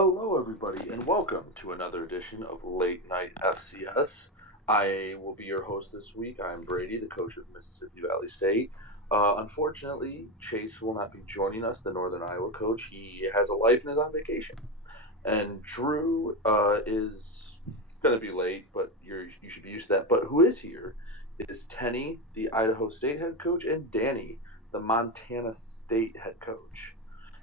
Hello, everybody, and welcome to another edition of Late Night FCS. I will be your host this week. I'm Brady, the coach of Mississippi Valley State. Unfortunately, Chase will not be joining us, the Northern Iowa coach. He has a life and is on vacation. And Drew is going to be late, but you should be used to that. But who is here is Tenny, the Idaho State head coach, and Danny, the Montana State head coach.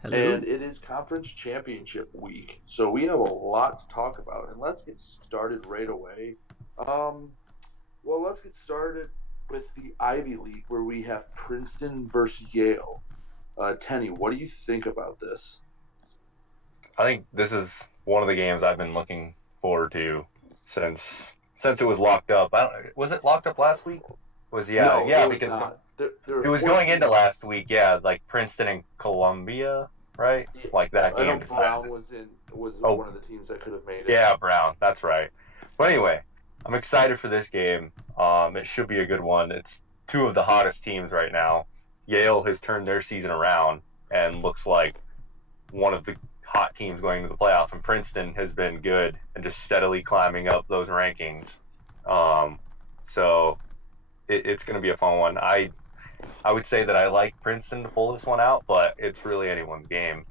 Hello. And it is conference championship week, so we have a lot to talk about. And let's get started right away. Um, well, let's get started with the Ivy League, where we have Princeton versus Yale. Tenny, what do you think about this? I think this is one of the games I've been looking forward to since since it was locked up. Was it locked up last week? No, it was Because not. There it were was four going into teams. last week. Yeah, like Princeton and Columbia, right? Yeah, Like that I know game Brown decided. was Oh, one of the teams that could have made it. yeah, Brown. That's right. But anyway, I'm excited for this game. It should be a good one. It's two of the hottest teams right now. Yale has turned their season around and looks like one of the hot teams going to the playoffs, and Princeton has been good and just steadily climbing up those rankings. Um, so it's going to be a fun one. I would say that I like Princeton to pull this one out, but it's really anyone's game.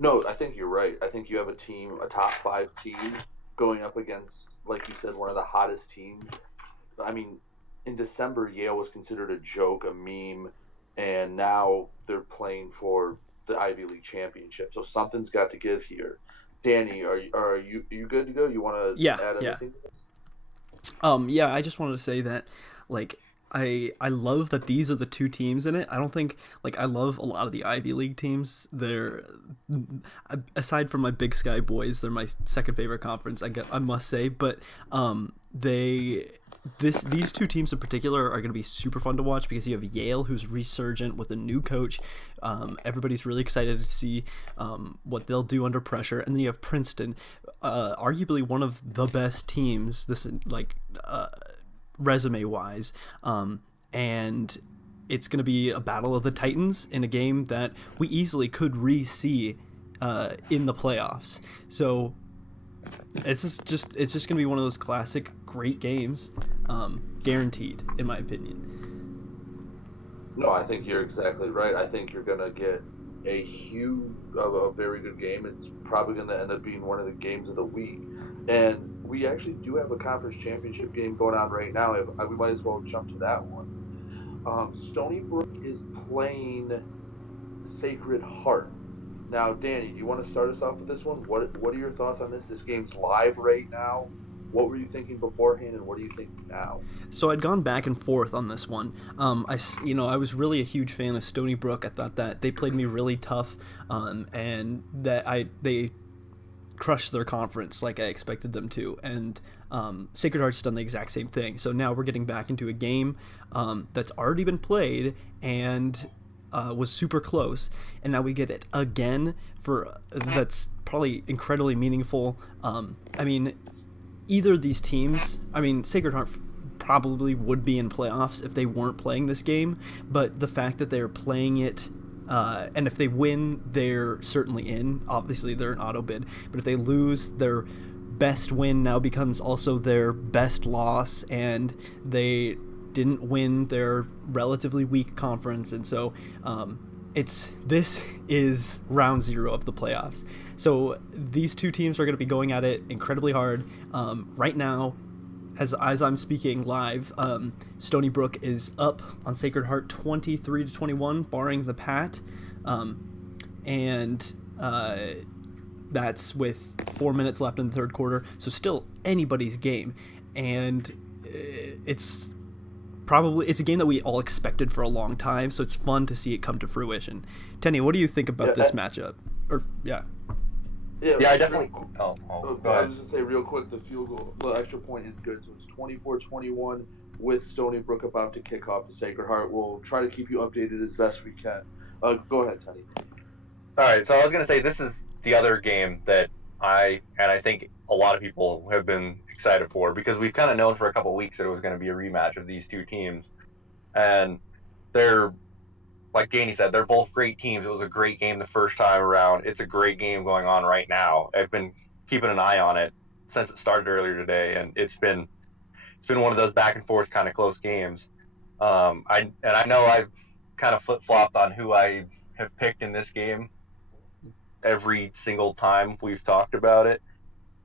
No, I think you're right. I think you have a team, a top five team, going up against, like you said, one of the hottest teams. I mean, in December, Yale was considered a joke, a meme, and now they're playing for the Ivy League championship. So something's got to give here. Danny, are you good to go? You want Yeah, to add yeah. anything to this? Yeah, I just wanted to say that like I love that these are the two teams in it. I don't think I love a lot of the Ivy League teams. They're aside from my Big Sky boys, they're my second favorite conference. I must say, but they these two teams in particular are going to be super fun to watch because you have Yale, who's resurgent with a new coach. Everybody's really excited to see what they'll do under pressure, and then you have Princeton, arguably one of the best teams. This resume wise, and it's going to be a battle of the Titans in a game that we easily could re-see in the playoffs. So it's just gonna be one of those classic great games, guaranteed in my opinion. No, I think you're exactly right. I think you're going to get a very good game. It's probably going to end up being one of the games of the week. And we actually do have a conference championship game going on right now. We might as well jump to that one. Stony Brook is playing Sacred Heart. Now, Danny, do you want to start us off with this one? What are your thoughts on this? This game's live right now. What were you thinking beforehand, and what are you thinking now? So I'd gone back and forth on this one. I was really a huge fan of Stony Brook. I thought that they played me really tough, and that they crushed their conference like I expected them to. And Sacred Heart's done the exact same thing. So now we're getting back into a game that's already been played and was super close, and now we get it again for that's probably incredibly meaningful. I mean, either of these teams, I mean, Sacred Heart probably would be in playoffs if they weren't playing this game, but the fact that they're playing it, and if they win, they're certainly in. Obviously, they're an auto bid, but if they lose, their best win now becomes also their best loss, and they didn't win their relatively weak conference, and so this is round zero of the playoffs. So these two teams are going to be going at it incredibly hard. Right now, as I'm speaking live, Stony Brook is up on Sacred Heart 23-21, barring the Pat, and that's with 4 minutes left in the third quarter. So still anybody's game, and it's a game that we all expected for a long time, so it's fun to see it come to fruition. Tenny, what do you think about Yeah, this matchup? Or yeah. yeah. Yeah, I Just real, definitely. Oh, go I ahead. was just say real quick, the field goal, the extra point is good. So it's 24-21 with Stony Brook about to kick off the Sacred Heart. We'll try to keep you updated as best we can. Go ahead, Teddy. All right, so I was going to say this is the other game that I think a lot of people have been excited for because we've kind of known for a couple of weeks that it was going to be a rematch of these two teams, and they're like Danny said, they're both great teams. It was a great game the first time around. It's a great game going on right now. I've been keeping an eye on it since it started earlier today, and it's been one of those back and forth kind of close games. I know I've kind of flip flopped on who I have picked in this game every single time we've talked about it.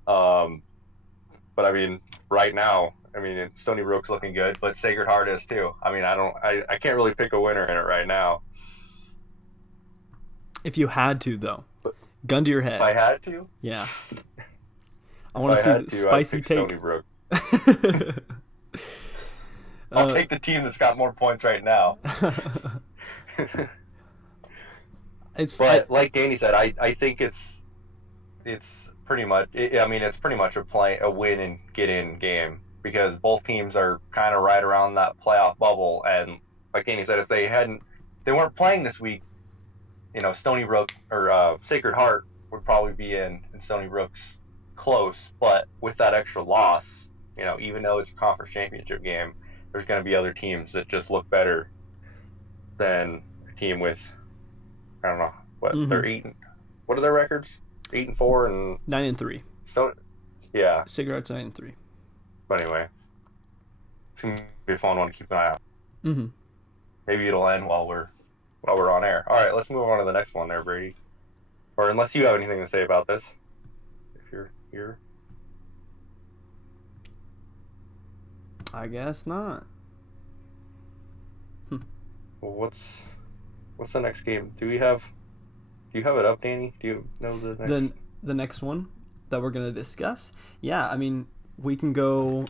But I mean, right now, I mean, Stony Brook's looking good, but Sacred Heart is too. I mean, I can't really pick a winner in it right now. If you had to, though, But gun to your if I head. had to, Yeah. I if want I to see had the to, I'd spicy pick take. Stony Brook. I'll take the team that's got more points right now. But like Danny said, I think it's pretty much. I mean, it's pretty much a win and get in game because both teams are kind of right around that playoff bubble. And like Danny said, if they weren't playing this week, Stony Brook or Sacred Heart would probably be in, and Stony Brook's close. But with that extra loss, even though it's a conference championship game, there's going to be other teams that just look better than a team with, I don't know, they're what are their records? 8-4 and 9-3. So, yeah. Cigarettes 9-3. But anyway, it's gonna be a fun one to keep an eye on. Mm-hmm. Maybe it'll end while we're on air. All right, let's move on to the next one there, Brady. Or unless you have anything to say about this, if you're here. I guess not. Well, what's the next game? Do you have it up, Danny? Do you know the next? The next one that we're gonna discuss? Yeah, I mean we can go.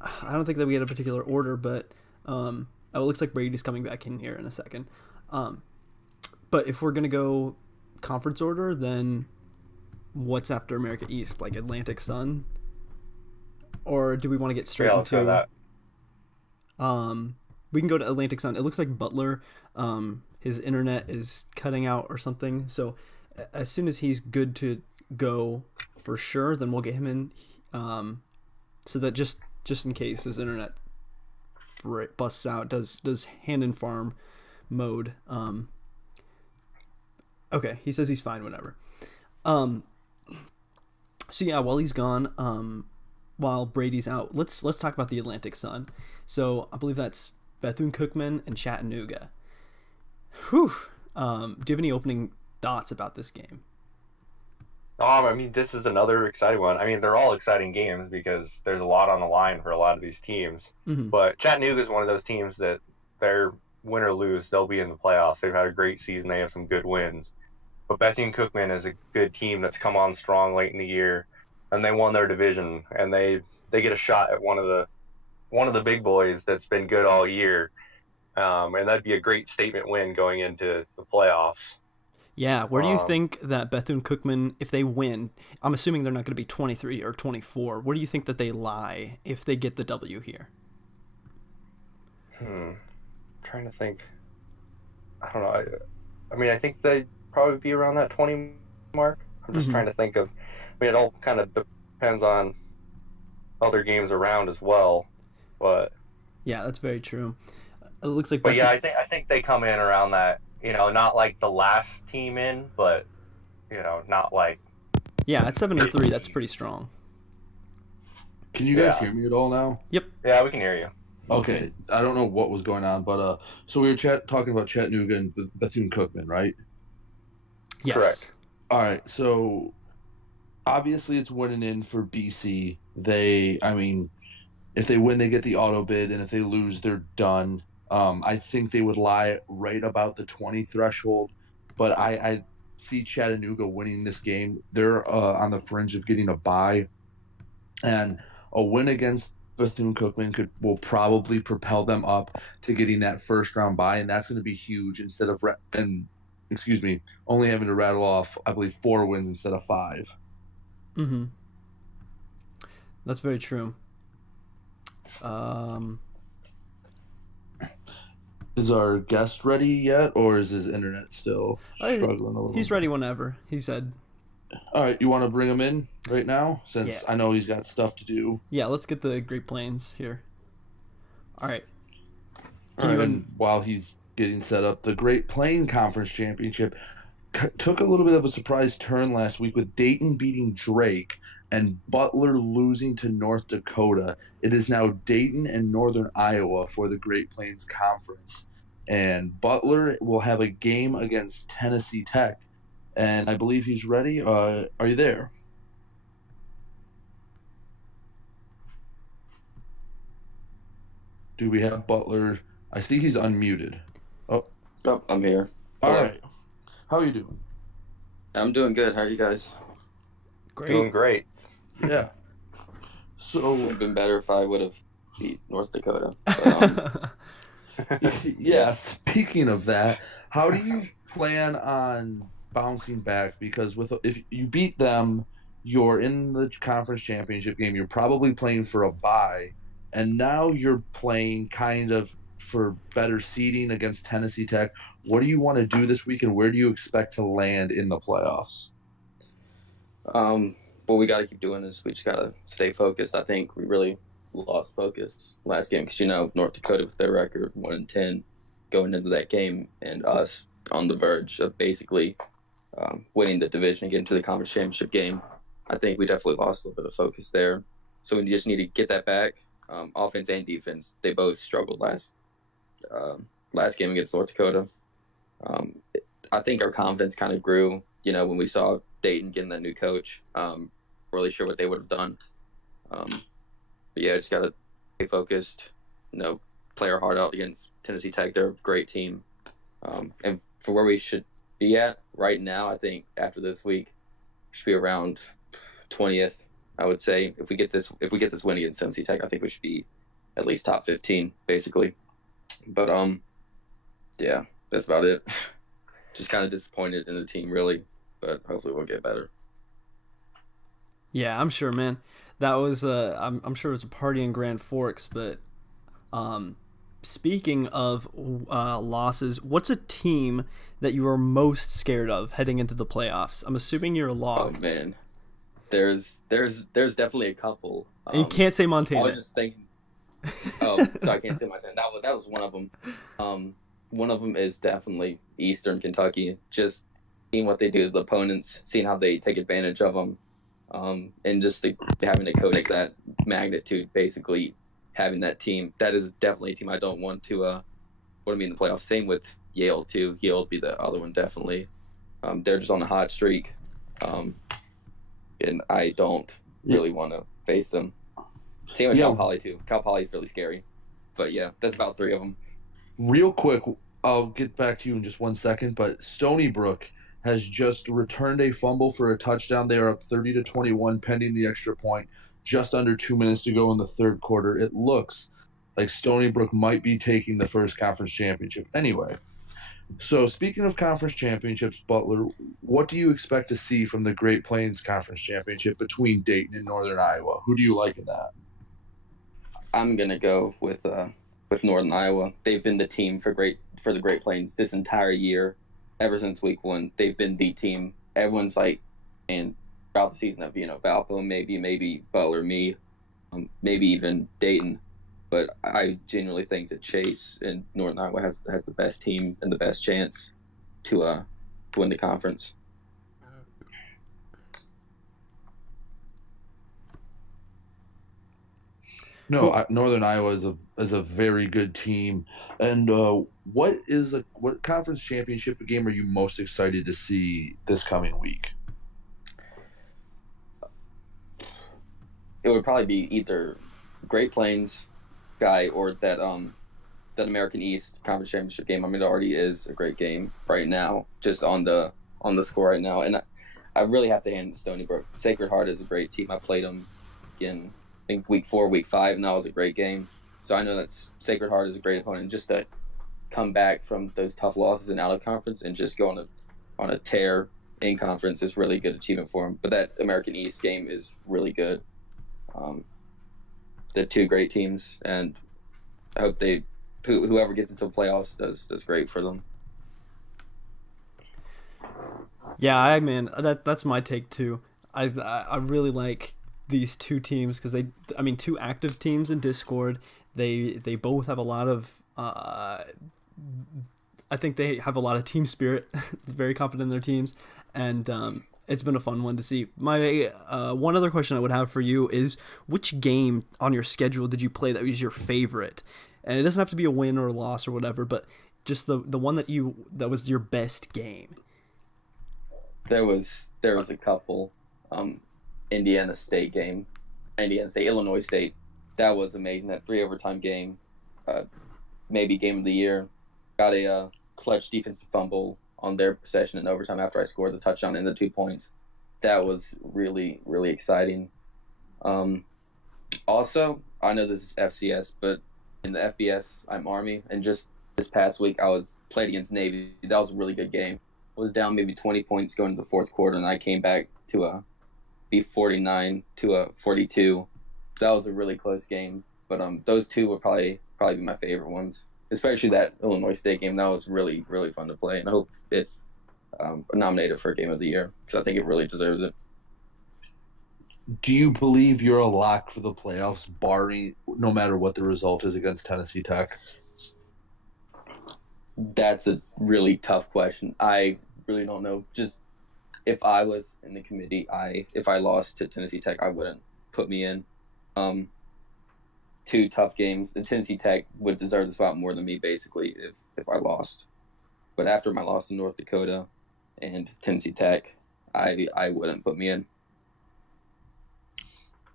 I don't think that we had a particular order, but it looks like Brady's coming back in here in a second. But if we're gonna go conference order, then what's after America East? Like Atlantic Sun, or do we want to get straight let's go into that? We can go to Atlantic Sun. It looks like Butler, his internet is cutting out or something. So as soon as he's good to go for sure, then we'll get him in. So that just in case his internet busts out, does hand and farm mode. Okay, he says he's fine whenever. So yeah, while he's gone, while Brady's out, let's talk about the Atlantic Sun. So I believe that's Bethune-Cookman and Chattanooga. Whew. Do you have any opening thoughts about this game? I mean, this is another exciting one. I mean, they're all exciting games because there's a lot on the line for a lot of these teams. Mm-hmm. But Chattanooga is one of those teams that they're win or lose, they'll be in the playoffs. They've had a great season. They have some good wins. But Bethune-Cookman is a good team that's come on strong late in the year, and they won their division, and they get a shot at one of the big boys that's been good all year. And that'd be a great statement win going into the playoffs. Yeah, where do you think that Bethune-Cookman, if they win, I'm assuming they're not going to be 23 or 24, where do you think that they lie if they get the W here? Trying to think. I don't know. I mean, I think they'd probably be around that 20 mark. I'm just trying to think of. I mean, it all kind of depends on other games around as well, but. Yeah, that's very true. It looks like. But yeah, I think they come in around that. Not like the last team in, but not like. Yeah, at 7-3, that's pretty strong. Can you guys hear me at all now? Yep. Yeah, we can hear you. Okay, I don't know what was going on, but so we were talking about Chattanooga and Bethune-Cookman, right? Yes. Correct. All right, so obviously it's winning in for BC. If they win, they get the auto bid, and if they lose, they're done. I think they would lie right about the 20 threshold, but I see Chattanooga winning this game. They're on the fringe of getting a bye, and a win against Bethune-Cookman will probably propel them up to getting that first round bye, and that's going to be huge. Instead of only having to rattle off, I believe, 4 wins instead of 5. Mm-hmm. That's very true. Is our guest ready yet, or is his internet still struggling a little? He's ready whenever, he said. All right, you want to bring him in right now, since I know he's got stuff to do? Yeah, let's get the Great Plains here. All right. And while he's getting set up. The Great Plains Conference Championship took a little bit of a surprise turn last week with Dayton beating Drake and Butler losing to North Dakota. It is now Dayton and Northern Iowa for the Great Plains Conference. And Butler will have a game against Tennessee Tech. And I believe he's ready. Are you there? Do we have Butler? I see he's unmuted. Oh, Oh, I'm here. all Hello. right. How are you doing? I'm doing good. How are you guys? Doing Great. great. Yeah. It So, would have been better if I would have beat North Dakota. But, yeah, speaking of that, how do you plan on bouncing back? Because if you beat them, you're in the conference championship game. You're probably playing for a bye, and now you're playing kind of for better seeding against Tennessee Tech. What do you want to do this week, and where do you expect to land in the playoffs? what we got to keep doing is we just got to stay focused. I think we really lost focus last game because, North Dakota with their record 1-10 going into that game and us on the verge of basically winning the division and getting to the conference championship game. I think we definitely lost a little bit of focus there. So we just need to get that back. Offense and defense, they both struggled last game against North Dakota. I think our confidence kind of grew, when we saw Dayton getting that new coach. Really sure what they would have done. But yeah, just got to stay focused, play our heart out against Tennessee Tech. They're a great team. And for where we should be at right now, I think after this week, we should be around 20th. I would say if we get this win against Tennessee Tech, I think we should be at least top 15, basically. But yeah, that's about it. Just kind of disappointed in the team, really, but hopefully we'll get better. Yeah, I'm sure, man. That was I'm sure it was a party in Grand Forks, but speaking of losses, what's a team that you are most scared of heading into the playoffs? I'm assuming you're a Oh log. man, there's definitely a couple. And you can't say I was Montana. just thinking. Oh, so I can't say my time. That was one of them. One of them is definitely Eastern Kentucky. Just seeing what they do to the opponents, seeing how they take advantage of them, and just having a coach of that magnitude, basically having that team. That is definitely a team I don't want to be in the playoffs. Same with Yale too. Yale would be the other one definitely. They're just on a hot streak, and I don't really want to face them. Same with Cal Poly too. Cal Poly is really scary, but yeah, that's about three of them. Real quick, I'll get back to you in just 1 second, but Stony Brook has just returned a fumble for a touchdown. They are up 30-21 pending the extra point. Just under 2 minutes to go in the third quarter. It looks like Stony Brook might be taking the first conference championship. Anyway, so speaking of conference championships, Butler, what do you expect to see from the Great Plains Conference Championship between Dayton and Northern Iowa? Who do you like in that? I'm gonna go with Northern Iowa. They've been the team for the Great Plains this entire year, ever since week 1. They've been the team. Everyone's like, and throughout the season of Valpo, maybe Butler, me, maybe even Dayton. But I genuinely think that Chase and Northern Iowa has the best team and the best chance to win the conference. No, Northern Iowa is a very good team. And what conference championship game are you most excited to see this coming week? It would probably be either Great Plains guy or that American East Conference Championship game. I mean, it already is a great game right now, just on the score right now. And I really have to hand it to Stony Brook. Sacred Heart is a great team. I played them again, I think week 4, week 5, and that was a great game. So I know that Sacred Heart is a great opponent. Just to come back from those tough losses in out of conference and just go on a tear in conference is really good achievement for them. But that American East game is really good. The two great teams, and I hope whoever gets into the playoffs does great for them. Yeah, that's my take too. I really like these two teams because two active teams in Discord. They both have a lot of I think they have a lot of team spirit, very confident in their teams, and it's been a fun one to see. My one other question I would have for you is, which game on your schedule did you play that was your favorite? And it doesn't have to be a win or a loss or whatever, but just the one that was your best game. There was a couple. Indiana State, Illinois State. That was amazing. That 3 overtime game, maybe game of the year. Got a clutch defensive fumble on their possession in overtime after I scored the touchdown and the 2 points. That was really, really exciting. Also, I know this is FCS, but in the FBS, I'm Army, and just this past week I played against Navy. That was a really good game. I was down maybe 20 points going into the fourth quarter, and I came back to be 49 to 42. That was a really close game, but those two would probably be my favorite ones, especially that Illinois State game. That was really, really fun to play, and I hope it's nominated for Game of the Year because I think it really deserves it. Do you believe you're a lock for the playoffs, barring no matter what the result is against Tennessee Tech? That's a really tough question. I really don't know. Just if I was in the committee, if I lost to Tennessee Tech, I wouldn't put me in. 2 tough games, and Tennessee Tech would deserve the spot more than me, basically, if I lost. But after my loss to North Dakota and Tennessee Tech, I wouldn't put me in.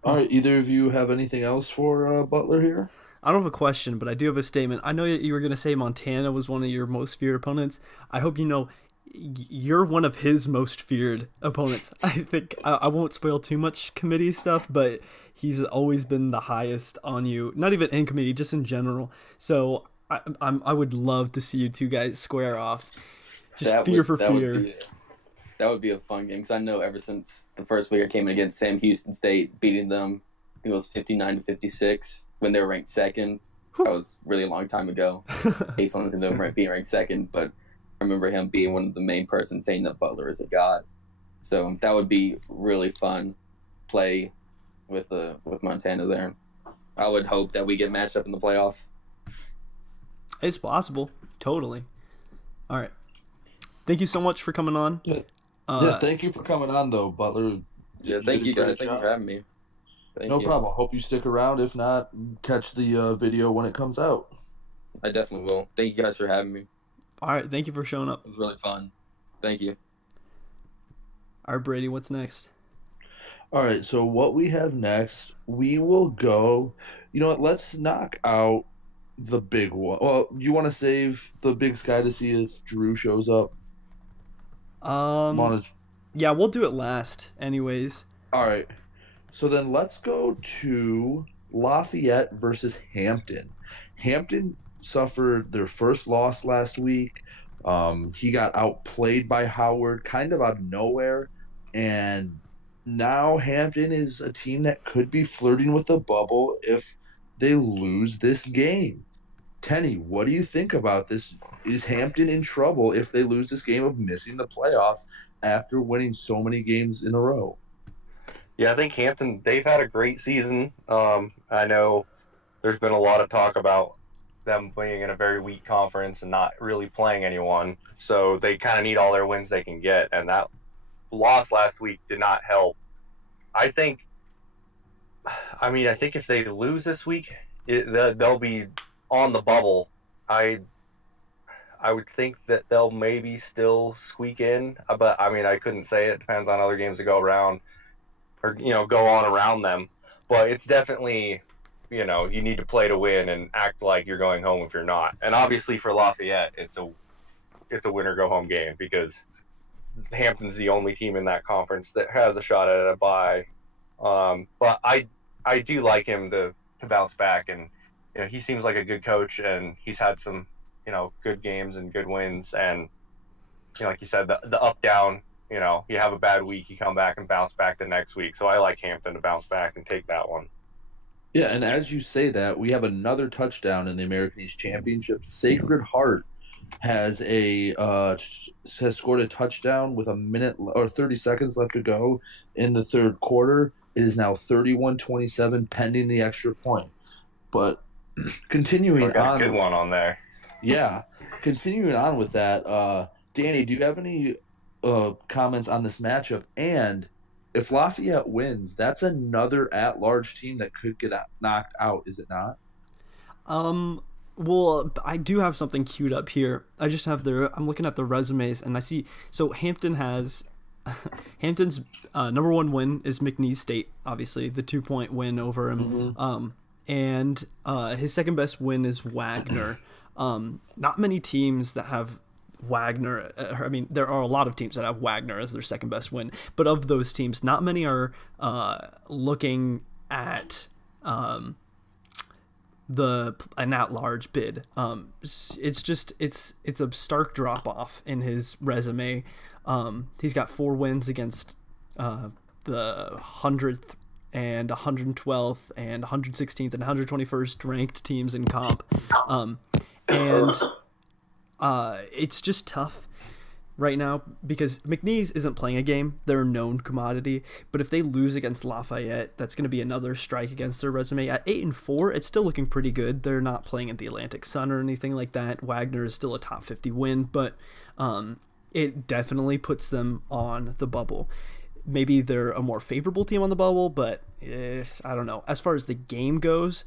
All right, either of you have anything else for Butler here? I don't have a question, but I do have a statement. I know that you were going to say Montana was one of your most feared opponents. I hope you know you're one of his most feared opponents. I think I won't spoil too much committee stuff, but he's always been the highest on you. Not even in committee, just in general. So I would love to see you two guys square off. Just fear for fear. That would be a fun game because I know ever since the first week I came in against Sam Houston State, beating them, I think it was 59-56 when they were ranked second. That was really a long time ago, based on them being ranked second. But I remember him being one of the main persons saying that Butler is a god. So that would be really fun play with Montana there. I would hope that we get matched up in the playoffs. It's possible, totally. All right, thank you so much for coming on. Yeah, thank you for coming on, though, Butler. Yeah, thank you guys. Thank you for having me. No problem. Hope you stick around. If not, catch the video when it comes out. I definitely will. Thank you guys for having me. All right, thank you for showing up. It was really fun. Thank you. All right, Brady, what's next? All right, so what we have next, we will go. You know what? Let's knock out the big one. Well, you want to save the Big Sky to see if Drew shows up? Yeah, we'll do it last, anyways. All right. So then let's go to Lafayette versus Hampton. Hampton suffered their first loss last week. He got outplayed by Howard kind of out of nowhere. And now Hampton is a team that could be flirting with the bubble if they lose this game. Tenny, what do you think about this? Is Hampton in trouble if they lose this game of missing the playoffs after winning so many games in a row? Yeah, I think Hampton, they've had a great season. I know there's been a lot of talk about them being in a very weak conference and not really playing anyone. So they kind of need all their wins they can get. And that loss last week did not help. I think if they lose this week, they'll be on the bubble. I would think that they'll maybe still squeak in, but I couldn't say. It depends on other games that go around or go on around them. But it's definitely, you need to play to win and act like you're going home if you're not. And obviously for Lafayette, it's a win or go home game because Hampton's the only team in that conference that has a shot at a bye. But I do like him to bounce back, and he seems like a good coach, and he's had some good games and good wins, and like you said, the up down. You have a bad week, you come back and bounce back the next week. So I like Hampton to bounce back and take that one. Yeah, and as you say that, we have another touchdown in the American East Championship. Sacred Heart has scored a touchdown with a minute or 30 seconds left to go in the third quarter. It is now 31-27 pending the extra point. But continuing on, a good one on there. Yeah. continuing on with that, Danny, do you have any comments on this matchup? And if Lafayette wins, that's another at-large team that could get knocked out, is it not? Um, well, I do have something queued up here. I just have their. I'm looking at the resumes, and I see. So Hampton has. Hampton's number one win is McNeese State, obviously the 2 point win over him. And his second best win is Wagner. Not many teams that have Wagner. I mean, there are a lot of teams that have Wagner as their second best win, but of those teams, not many are looking at the an at-large bid. It's a stark drop off in his resume. He's got 4 wins against the 100th and 112th and 116th and 121st ranked teams in comp. And it's just tough right now because McNeese isn't playing a game. They're a known commodity. But if they lose against Lafayette, that's going to be another strike against their resume. At 8-4, it's still looking pretty good. They're not playing at the Atlantic Sun or anything like that. Wagner is still a top 50 win, but it definitely puts them on the bubble. Maybe they're a more favorable team on the bubble, but I don't know. As far as the game goes,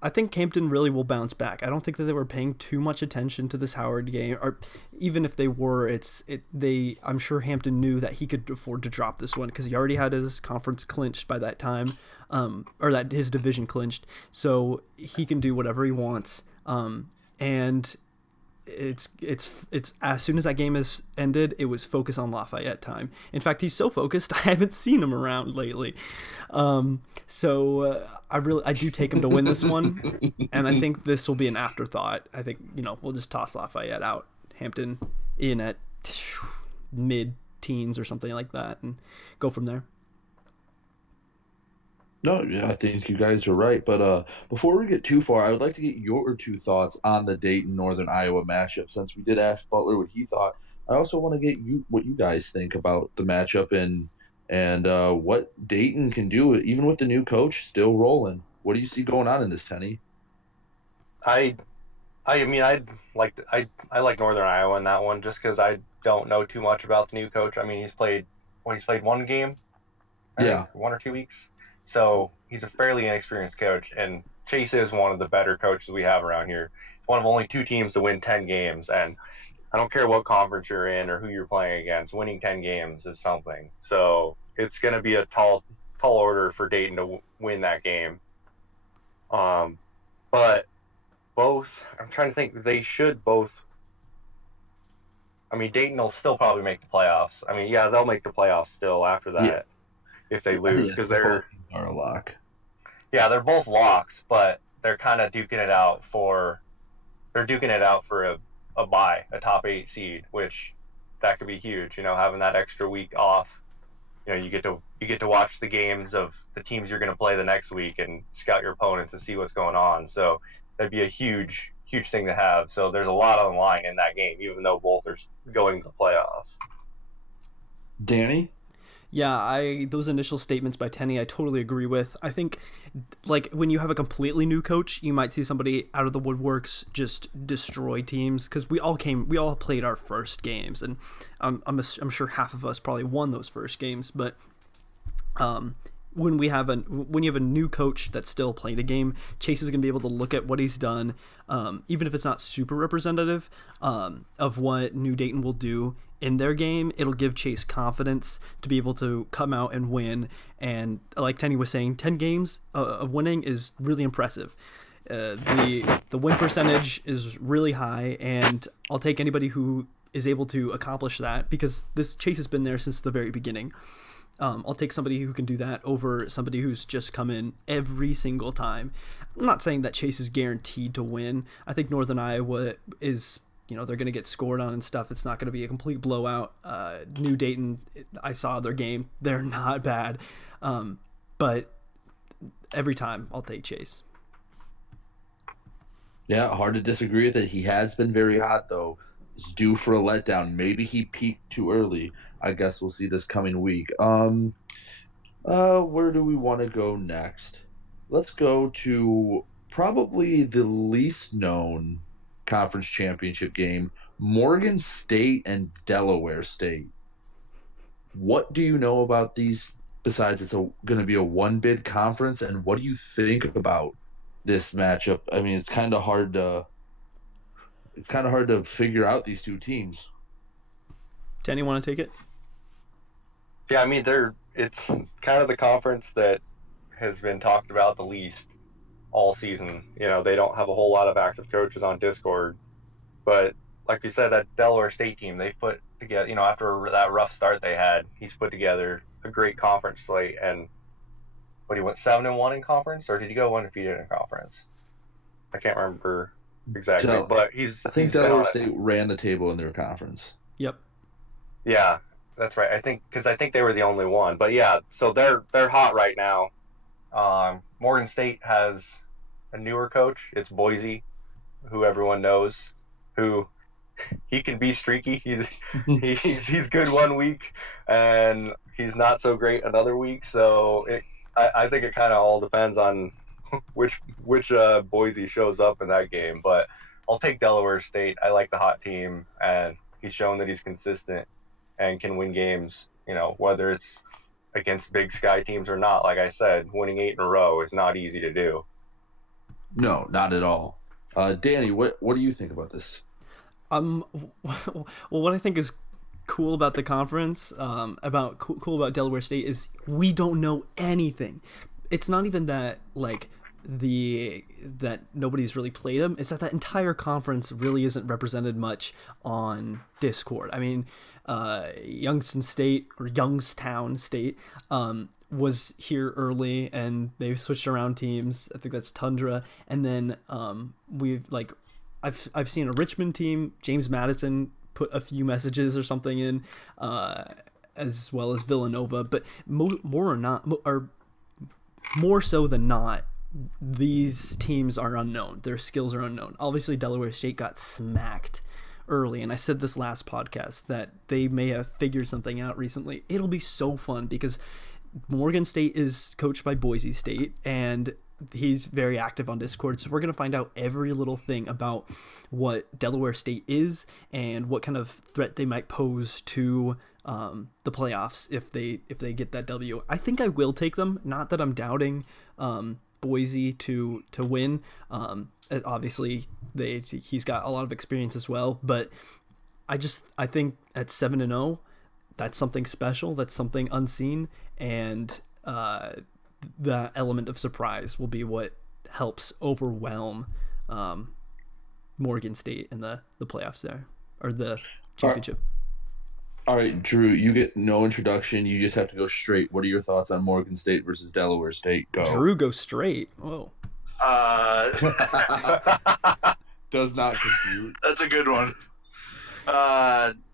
I think Hampton really will bounce back. I don't think that they were paying too much attention to this Howard game, or even if they were, I'm sure Hampton knew that he could afford to drop this one because he already had his conference clinched by that time, or that his division clinched, so he can do whatever he wants. And it's as soon as that game is ended, it was focus on Lafayette time. In fact, he's so focused I haven't seen him around lately. So I do take him to win this one, and I think this will be an afterthought. I think we'll just toss Lafayette out, Hampton in at mid-teens or something like that, and go from there. No, yeah, I think you guys are right. But before we get too far, I would like to get your 2 thoughts on the Dayton Northern Iowa matchup. Since we did ask Butler what he thought, I also want to get what you guys think about the matchup and what Dayton can do, even with the new coach still rolling. What do you see going on in this, Tenny? I I mean, I like Northern Iowa in that one just because I don't know too much about the new coach. I mean, he's played one game, I Yeah. think, 1 or 2 weeks, so he's a fairly inexperienced coach. And Chase is one of the better coaches we have around here. He's one of only 2 teams to win 10 games, and I don't care what conference you're in or who you're playing against. Winning 10 games is something. So it's going to be a tall order for Dayton to win that game. But both, I'm trying to think, they should both. I mean, Dayton will still probably make the playoffs. I mean, yeah, they'll make the playoffs still after that Yeah. if they lose, because both are a lock. they're both locks, but they're kind of duking it out for a bye, a top 8 seed, which that could be huge. Having that extra week off. You get to watch the games of the teams you're going to play the next week and scout your opponents and see what's going on. So that'd be a huge thing to have. So there's a lot on the line in that game, even though both are going to the playoffs. Danny? Yeah, those initial statements by Tenny, I totally agree with. I think, like, when you have a completely new coach, you might see somebody out of the woodworks just destroy teams, because we all played our first games, and I'm sure half of us probably won those first games. But when you have a new coach that's still playing a game, Chase is going to be able to look at what he's done, even if it's not super representative of what New Dayton will do in their game. It'll give Chase confidence to be able to come out and win. And like Tenny was saying, 10 games of winning is really impressive. The win percentage is really high, and I'll take anybody who is able to accomplish that, because this Chase has been there since the very beginning. I'll take somebody who can do that over somebody who's just come in every single time. I'm not saying that Chase is guaranteed to win. I think Northern Iowa is, they're going to get scored on and stuff. It's not going to be a complete blowout. New Dayton, I saw their game. They're not bad. But every time, I'll take Chase. Yeah, hard to disagree with it. He has been very hot, though. He's due for a letdown. Maybe he peaked too early. I guess we'll see this coming week. Where do we want to go next? Let's go to probably the least known conference championship game. Morgan State and Delaware State. What do you know about these besides it's going to be a one-bid conference, and what do you think about this matchup? I mean, it's kind of hard to figure out these two teams. Danny, want to take it? Yeah, I mean, it's kind of the conference that has been talked about the least all season. You know, they don't have a whole lot of active coaches on Discord, but like you said, that Delaware State team, they put together, after that rough start they had, he's put together a great conference slate. And he went 7-1 in conference, or did he go undefeated in conference? I can't remember exactly, but I think Delaware State ran the table in their conference. Yep. Yeah, that's right. I think they were the only one. But yeah, so they're hot right now. Morgan State has a newer coach. It's Boise, who everyone knows, who he can be streaky. He's good one week and he's not so great another week. So I think it kind of all depends on which Boise shows up in that game. But I'll take Delaware State. I like the hot team, and he's shown that he's consistent and can win games. Whether it's against Big Sky teams or not. Like I said, winning 8 in a row is not easy to do. No, not at all. Danny, what do you think about this? Well, what I think is cool about the conference, cool about Delaware State, is we don't know anything. It's not even that that nobody's really played them. It's that entire conference really isn't represented much on Discord. I mean, Youngstown State was here early, and they've switched around teams. I think that's Tundra, and then I've seen a Richmond team. James Madison put a few messages or something in, as well as Villanova. But more so than not, these teams are unknown. Their skills are unknown. Obviously, Delaware State got smacked early, and I said this last podcast that they may have figured something out recently. It'll be so fun because Morgan State is coached by Boise State, and he's very active on Discord, so we're going to find out every little thing about what Delaware State is and what kind of threat they might pose to the playoffs if they get that W. I think I will take them. Not that I'm doubting Boise to win. Obviously, he's got a lot of experience as well, but I think at 7-0, that's something special. That's something unseen, and the element of surprise will be what helps overwhelm Morgan State in the playoffs there, or the championship. All right, Drew, you get no introduction. You just have to go straight. What are your thoughts on Morgan State versus Delaware State? Go. Drew, go straight. Whoa. Does not compute. That's a good one.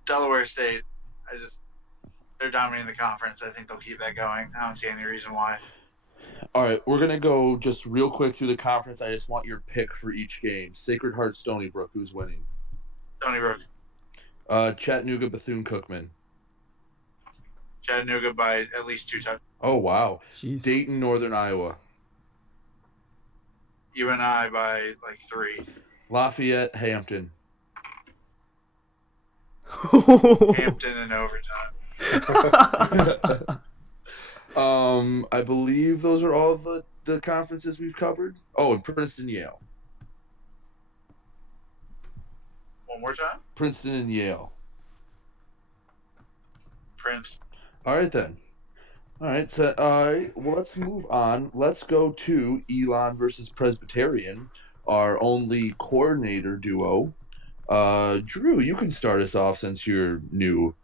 Delaware State, they're dominating the conference. I think they'll keep that going. I don't see any reason why. All right, we're going to go just real quick through the conference. I just want your pick for each game. Sacred Heart, Stony Brook, who's winning? Stony Brook. Chattanooga, Bethune-Cookman. Chattanooga by at least 2 touchdowns. Oh, wow. Jeez. Dayton, Northern Iowa. UNI by 3. Lafayette, Hampton. Hampton in overtime. I believe those are all the conferences we've covered. Oh, and Princeton, Yale. One more time? Princeton and Yale. Prince. All right, then. All right, so well, let's move on. Let's go to Elon versus Presbyterian, our only coordinator duo. Drew, you can start us off since you're new.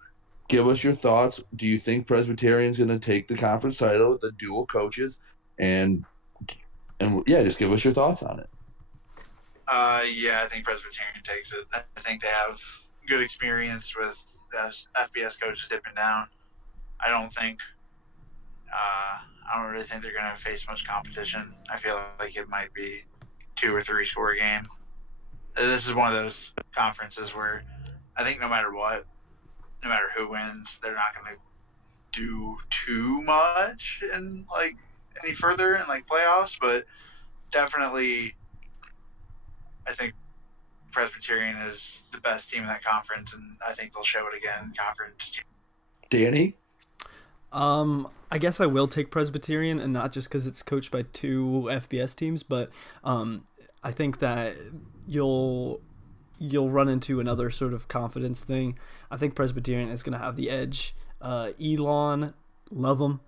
Give us your thoughts. Do you think Presbyterian's going to take the conference title with the dual coaches? And yeah, just give us your thoughts on it. Yeah, I think Presbyterian takes it. I think they have good experience with FBS coaches dipping down. I don't really think they're going to face much competition. I feel like it might be 2 or 3 score game. This is one of those conferences where I think no matter what, no matter who wins, they're not going to do too much in any further in playoffs, but definitely I think Presbyterian is the best team in that conference, and I think they'll show it again in conference. Danny? I guess I will take Presbyterian, and not just because it's coached by two FBS teams, but I think that you'll run into another sort of confidence thing. I think Presbyterian is going to have the edge. Elon, love him,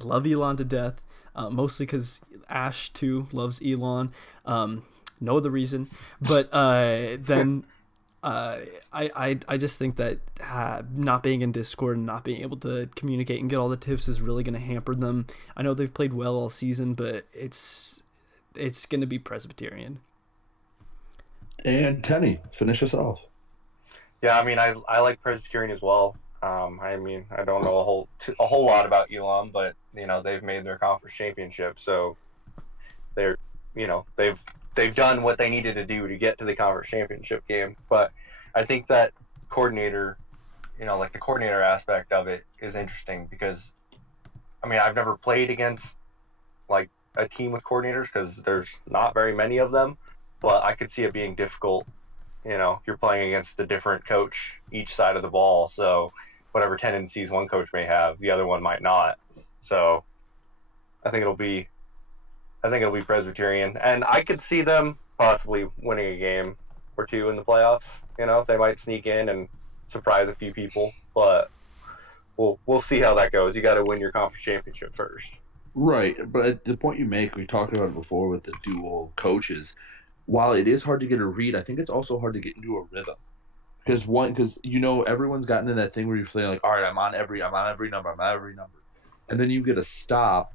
love Elon to death. Mostly because Ash too loves Elon. No other reason, but then. I just think that not being in Discord and not being able to communicate and get all the tips is really going to hamper them. I know they've played well all season, but it's going to be Presbyterian. And Tenny, finish us off. Yeah, I mean, I like Presbyterian as well. I mean, I don't know a whole lot about Elon, but they've made their conference championship, so they're they've done what they needed to do to get to the conference championship game. But I think that coordinator, like the coordinator aspect of it is interesting because, I mean, I've never played against like a team with coordinators because there's not very many of them, but I could see it being difficult. You're playing against a different coach each side of the ball, so whatever tendencies one coach may have, the other one might not. So I think it'll be Presbyterian, and I could see them possibly winning a game or two in the playoffs. They might sneak in and surprise a few people, but we'll see how that goes. You got to win your conference championship first. Right, but the point you make, we talked about it before with the dual coaches. While it is hard to get a read, I think it's also hard to get into a rhythm. Because everyone's gotten in that thing where you're feeling like, all right, I'm on every number, and then you get a stop.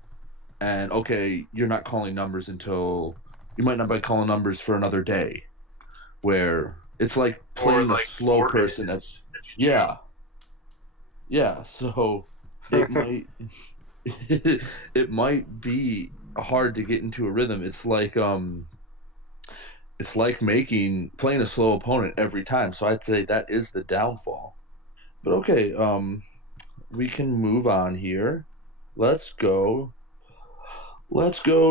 And okay, you're not calling numbers until you might not be calling numbers for another day, where it's like playing a slow person. Yeah. So it might it might be hard to get into a rhythm. It's like playing a slow opponent every time. So I'd say that is the downfall. But okay, we can move on here. Let's go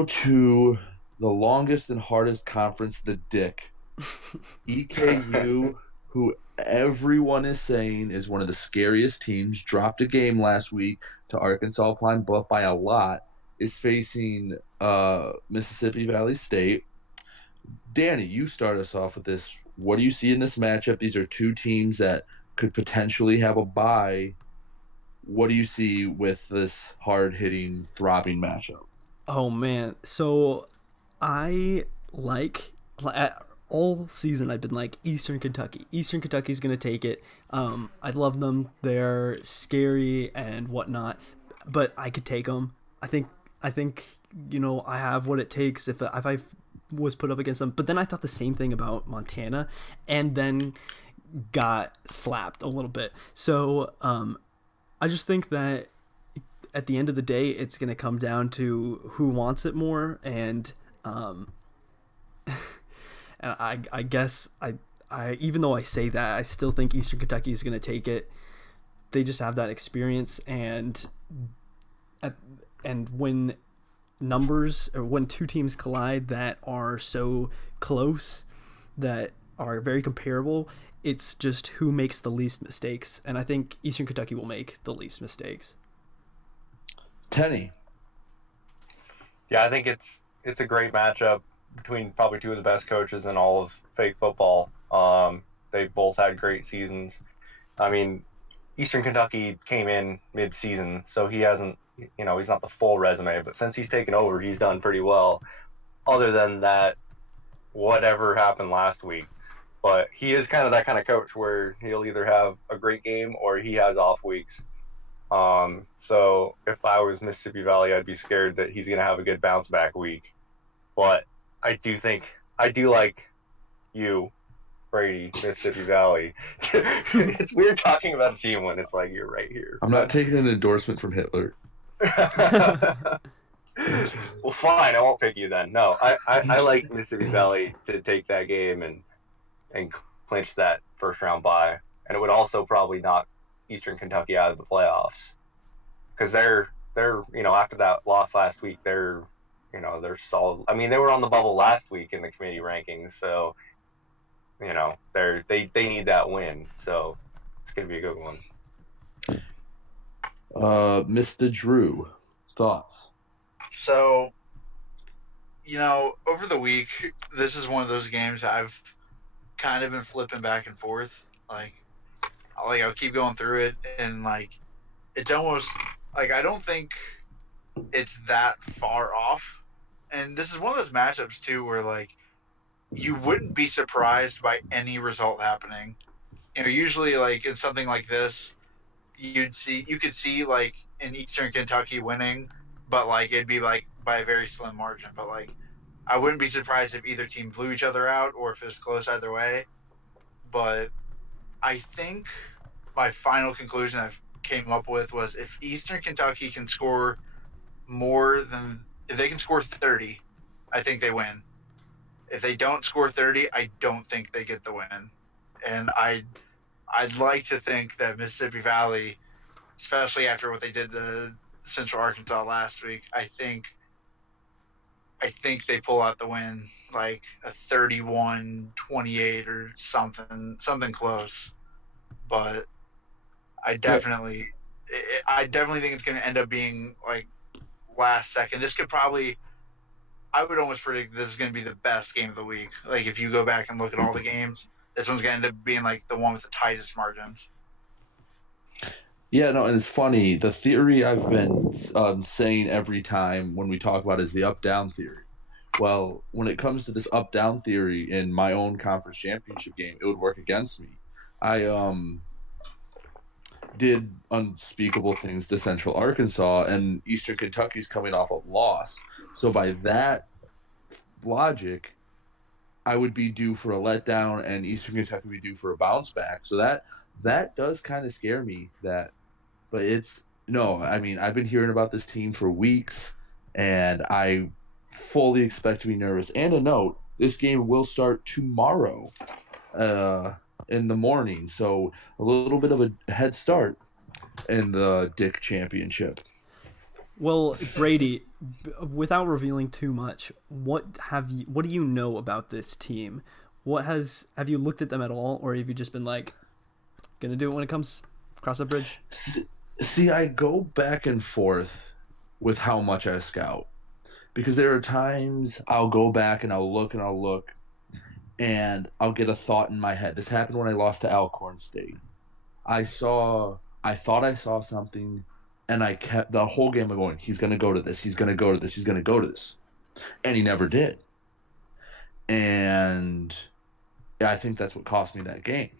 to the longest and hardest conference, the Dick. EKU, who everyone is saying is one of the scariest teams, dropped a game last week to Arkansas Pine Bluff by a lot, is facing Mississippi Valley State. Danny, you start us off with this. What do you see in this matchup? These are two teams that could potentially have a bye. What do you see with this hard-hitting, throbbing matchup? Oh man, so I all season I've been like Eastern Kentucky. Eastern Kentucky's gonna take it. I love them. They're scary and whatnot, but I could take them. I think I have what it takes if I was put up against them. But then I thought the same thing about Montana, and then got slapped a little bit. So I just think that at the end of the day, it's going to come down to who wants it more, and and I guess I even though I say that, I still think Eastern Kentucky is going to take it. They just have that experience, and when when two teams collide that are so close, that are very comparable, it's just who makes the least mistakes, and I think Eastern Kentucky will make the least mistakes. Tenny. Yeah, I think it's a great matchup between probably two of the best coaches in all of fake football. They both had great seasons. I mean, Eastern Kentucky came in mid-season, so he hasn't, he's not the full resume, but since he's taken over, he's done pretty well. Other than that, whatever happened last week. But he is kind of that kind of coach where he'll either have a great game or he has off weeks. So if I was Mississippi Valley, I'd be scared that he's going to have a good bounce back week. But I do like you, Brady, Mississippi Valley. It's weird talking about a team when it's like you're right here. I'm not taking an endorsement from Hitler. Well, fine, I won't pick you then. No, I like Mississippi Valley to take that game and clinch that first round bye, and it would also probably knock Eastern Kentucky out of the playoffs because they're after that loss last week, they're solid. I mean, they were on the bubble last week in the committee rankings, so they need that win, so it's gonna be a good one. Mr. Drew, thoughts? So, over the week, this is one of those games I've kind of been flipping back and forth. I'll keep going through it, and it's almost I don't think it's that far off. And this is one of those matchups too, where you wouldn't be surprised by any result happening. Usually in something like this, you could see in Eastern Kentucky winning, but it'd be by a very slim margin. But I wouldn't be surprised if either team blew each other out or if it was close either way. But I think my final conclusion I've came up with was if Eastern Kentucky can score if they can score 30, I think they win. If they don't score 30, I don't think they get the win. And I'd like to think that Mississippi Valley, especially after what they did to Central Arkansas last week, I think they pull out the win, like a 31-28 or something close. But I definitely think it's going to end up being last second. I would almost predict this is going to be the best game of the week. If you go back and look at all the games, this one's going to end up being the one with the tightest margins. Yeah, no, and it's funny. The theory I've been saying every time when we talk about it is the up-down theory. Well, when it comes to this up-down theory in my own conference championship game, it would work against me. I did unspeakable things to Central Arkansas, and Eastern Kentucky's coming off a loss. So by that logic, I would be due for a letdown, and Eastern Kentucky would be due for a bounce back. So that does kind of scare me. But I've been hearing about this team for weeks, and I fully expect to be nervous. And a note, this game will start tomorrow in the morning, so a little bit of a head start in the Dick Championship. Well, Brady, without revealing too much, what do you know about this team? Have you looked at them at all, or have you just been gonna do it when it comes across the bridge? See, I go back and forth with how much I scout, because there are times I'll go back and I'll look, and I'll get a thought in my head. This happened when I lost to Alcorn State. I thought I saw something, and I kept the whole game going, he's going to go to this, he's going to go to this, he's going to go to this. And he never did. And I think that's what cost me that game.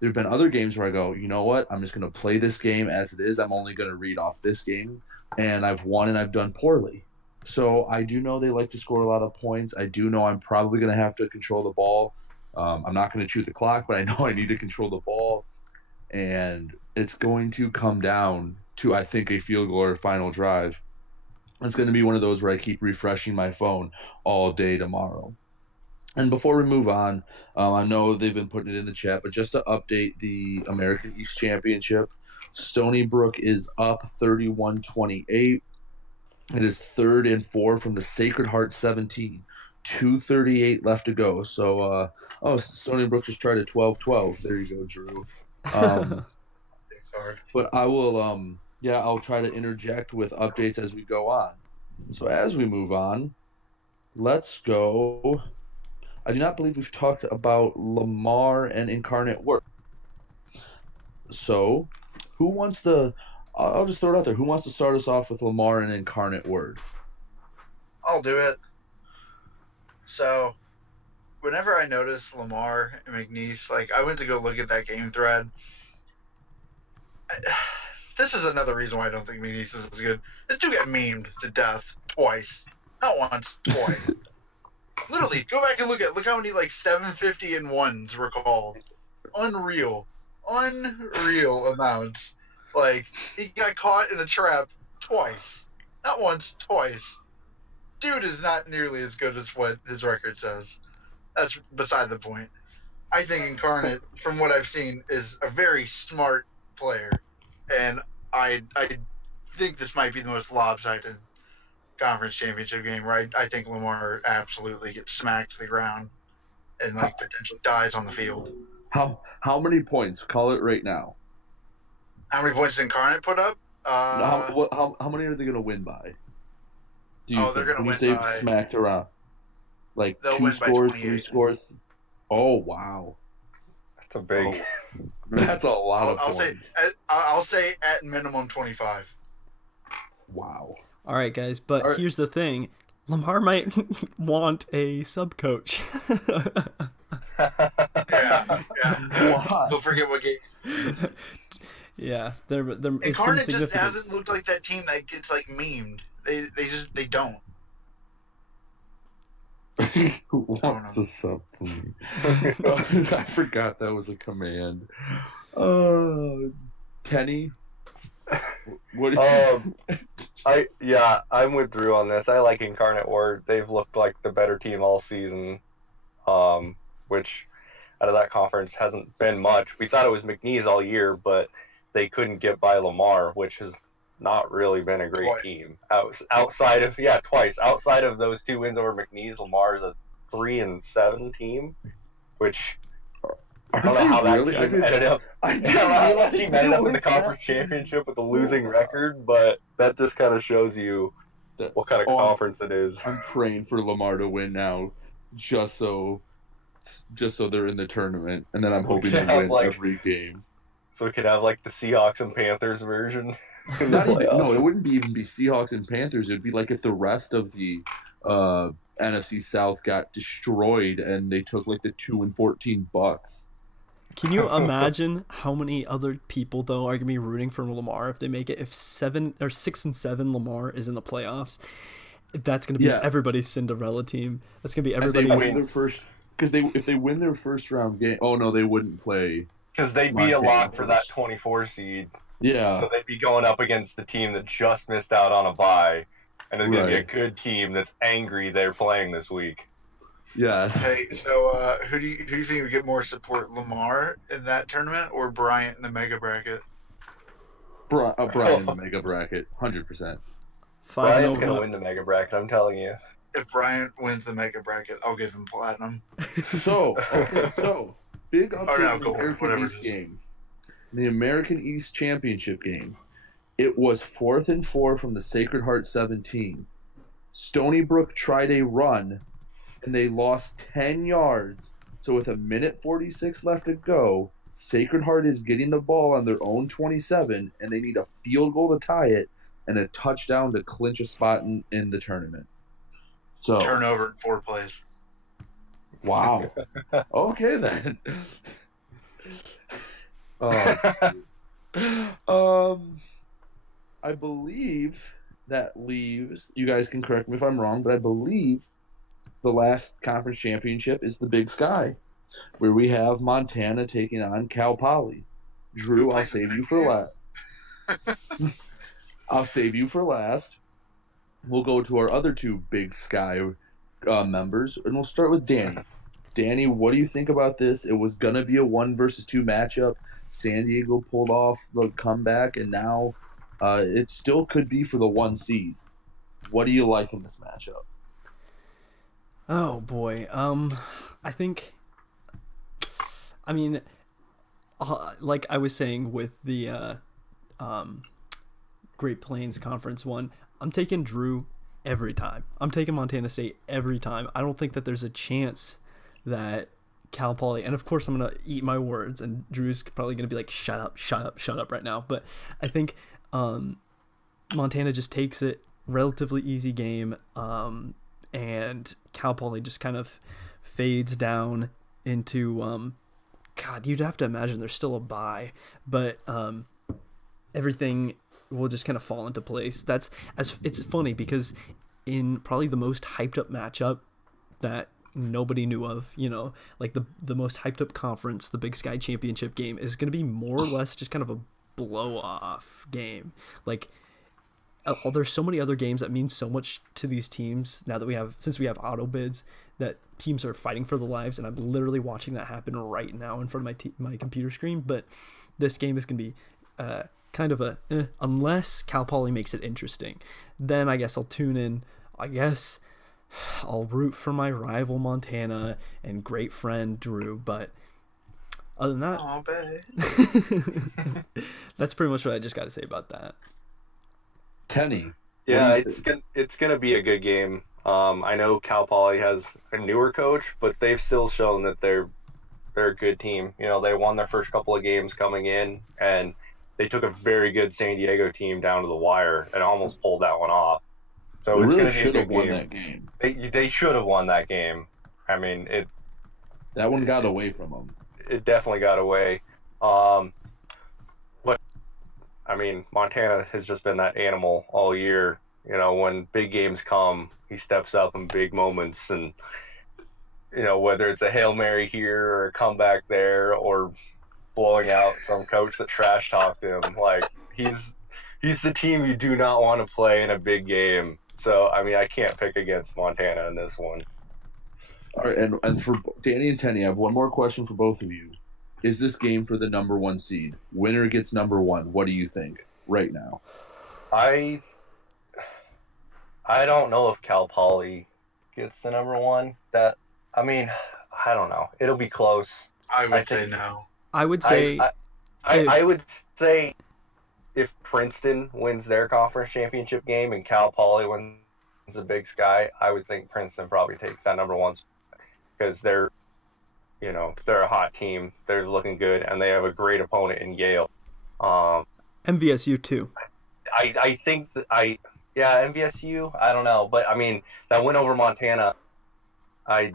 There have been other games where I go, you know what, I'm just going to play this game as it is. I'm only going to read off this game. And I've won and I've done poorly. So I do know they like to score a lot of points. I do know I'm probably going to have to control the ball. I'm not going to chew the clock, but I know I need to control the ball. And it's going to come down to, I think, a field goal or final drive. It's going to be one of those where I keep refreshing my phone all day tomorrow. And before we move on, I know they've been putting it in the chat, but just to update the American East Championship, Stony Brook is up 31-28. It is 3rd and 4 from the Sacred Heart 17. 2:38 left to go. So, Stony Brook just tried a 12-12. There you go, Drew. But I will, I'll try to interject with updates as we go on. So as we move on, let's go. I do not believe we've talked about Lamar and Incarnate Word. So, who wants to... I'll just throw it out there. Who wants to start us off with Lamar and Incarnate Word? I'll do it. So, whenever I notice Lamar and McNeese, I went to go look at that game thread. This is another reason why I don't think McNeese is as good. This dude got memed to death twice. Not once, twice. Literally, go back and look how many 750 and ones were called. Unreal amounts. He got caught in a trap twice. Not once, twice. Dude is not nearly as good as what his record says. That's beside the point. I think Incarnate, from what I've seen, is a very smart player. And I think this might be the most lopsided conference championship game, right? I think Lamar absolutely gets smacked to the ground. and like potentially dies on the field. How many points? Call it right now. How many points did Incarnate put up? How many are they going to win by? They're going to win say by smacked around, like they'll 2 win by scores, 28. 3 scores. Oh wow, That's a big. that's a lot of points. I'll say at minimum 25. Wow. All right, guys, but here's the thing: Lamar might want a sub coach. Yeah. Why? Don't forget what game. Yeah, they're Incarnate just hasn't looked like that team that gets like memed. They don't. Who wants to sub, please? I forgot that was a command. Kenny? What? I'm with Drew on this. I like Incarnate Word. They've looked like the better team all season, which out of that conference hasn't been much. We thought it was McNeese all year, but they couldn't get by Lamar, which has not really been a great team. Outside of twice. Outside of those 2 wins over McNeese, Lamar is a 3-7 team, which I don't know how that team ended up. I don't know how that team ended up in the conference championship with a losing record, but that just kind of shows you what kind of conference it is. I'm praying for Lamar to win now, just so they're in the tournament, and then I'm hoping to win every game. So we could have like the Seahawks and Panthers version. No, it wouldn't even be Seahawks and Panthers. It'd be like if the rest of the NFC South got destroyed and they took like the 2-14 Bucks. Can you imagine how many other people though are gonna be rooting for Lamar if they make it? If 6-7 Lamar is in the playoffs, that's gonna be everybody's Cinderella team. That's gonna be everybody's. And they win their first because if they win their first round game. Oh no, they wouldn't play. Because they'd be a lock for that 24 seed. Yeah. So they'd be going up against the team that just missed out on a bye, and it's going to be a good team that's angry they're playing this week. Yeah. Hey, so who do you think would get more support, Lamar in that tournament or Bryant in the mega bracket? Bryant in the mega bracket, 100%. Bryant's going to win the mega bracket, I'm telling you. If Bryant wins the mega bracket, I'll give him platinum. So big update in the American East game. The American East Championship game. It was 4th and 4 from the Sacred Heart 17. Stony Brook tried a run, and they lost 10 yards. So with 1:46 left to go, Sacred Heart is getting the ball on their own 27, and they need a field goal to tie it and a touchdown to clinch a spot in the tournament. So turnover in 4 plays. Wow. Okay then. I believe that leaves. You guys can correct me if I'm wrong, but I believe the last conference championship is the Big Sky, where we have Montana taking on Cal Poly. Drew, I'll save you for last. We'll go to our other 2 Big Sky members, and we'll start with Danny. Danny, what do you think about this? It was going to be a 1 versus 2 matchup. San Diego pulled off the comeback, and now it still could be for the 1 seed. What do you like in this matchup? Oh, boy. Like I was saying with the Great Plains Conference 1, I'm taking Drew every time. I'm taking Montana State every time. I don't think that there's a chance that Cal Poly, and of course I'm going to eat my words, and Drew's probably going to be like, shut up right now. But I think Montana just takes it, relatively easy game, and Cal Poly just kind of fades down into, God, you'd have to imagine there's still a bye, but everything will just kind of fall into place. It's funny because in probably the most hyped up matchup that nobody knew of, like the most hyped up conference, the Big Sky Championship game is going to be more or less just kind of a blow off game. Like there's so many other games that mean so much to these teams now that since we have auto bids, that teams are fighting for their lives, and I'm literally watching that happen right now in front of my computer screen. But this game is going to be kind of unless Cal Poly makes it interesting, then I guess I'll tune in. I guess I'll root for my rival Montana and great friend Drew, but other than that, Oh, babe. that's pretty much what I just got to say about that. Tenny. Yeah, it's gonna be a good game. I know Cal Poly has a newer coach, but they've still shown that they're a good team. You know, they won their first couple of games coming in, and they took a very good San Diego team down to the wire and almost pulled that one off. So They it's really gonna be a should have good won game. that game. They should have won that game. I mean, That one got away from them. it definitely got away. But I mean, Montana has just been that animal all year. You know, when big games come, he steps up in big moments, and you know, whether it's a Hail Mary here or a comeback there or blowing out some coach that trash talked him, like he's the team you do not want to play in a big game. So I mean, I can't pick against Montana in this one. All right, and for Danny and Tenny, I have one more question for both of you. Is this game for the number 1 seed? Winner gets number 1. What do you think right now? I don't know if Cal Poly gets the number 1. I mean, I don't know. It'll be close. I would say think- no. I would say I would say if Princeton wins their conference championship game and Cal Poly wins the Big Sky, I would think Princeton probably takes that number 1 because they're a hot team. They're looking good, and they have a great opponent in Yale. MVSU too. I think MVSU. I don't know, but I mean that win over Montana, I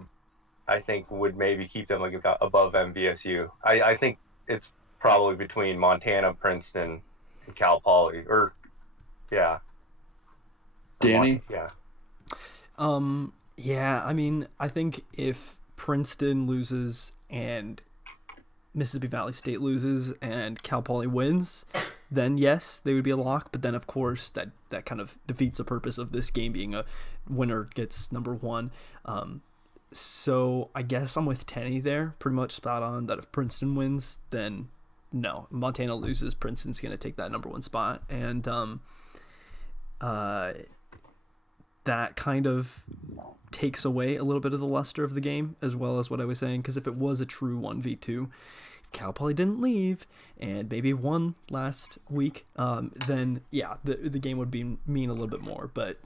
think would maybe keep them above MVSU. I think it's probably between Montana, Princeton, and Cal Poly, or yeah. Danny? Yeah. Yeah, I mean, I think if Princeton loses and Mississippi Valley State loses and Cal Poly wins, then yes, they would be a lock. But then, of course, that kind of defeats the purpose of this game being a winner gets number 1. So I guess I'm with Tenny there, pretty much spot on that if Princeton wins, then no. Montana loses, Princeton's going to take that number 1 spot. And that kind of takes away a little bit of the luster of the game, as well as what I was saying, because if it was a true 1v2, Cal Poly didn't leave and maybe won last week, then yeah, the game would mean a little bit more. But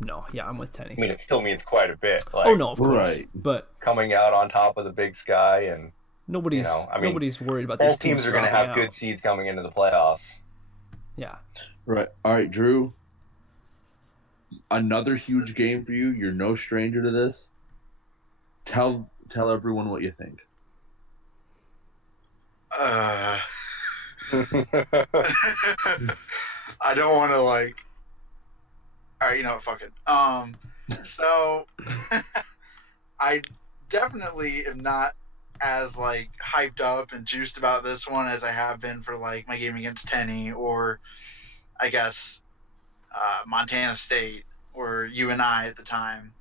no, yeah, I'm with Tenny. I mean, it still means quite a bit. Like, Oh no, of course, Right. but coming out on top of the Big Sky, and nobody's nobody's worried about these both teams are going to dropping have out. good seeds coming into the playoffs. Yeah. Right. All right, Drew. Another huge game for you. You're no stranger to this. Tell everyone what you think. I don't want to like. All right, you know what? Fuck it. So I definitely am not as like hyped up and juiced about this one as I have been for like my game against Tenny or I guess Montana State or UNI at the time.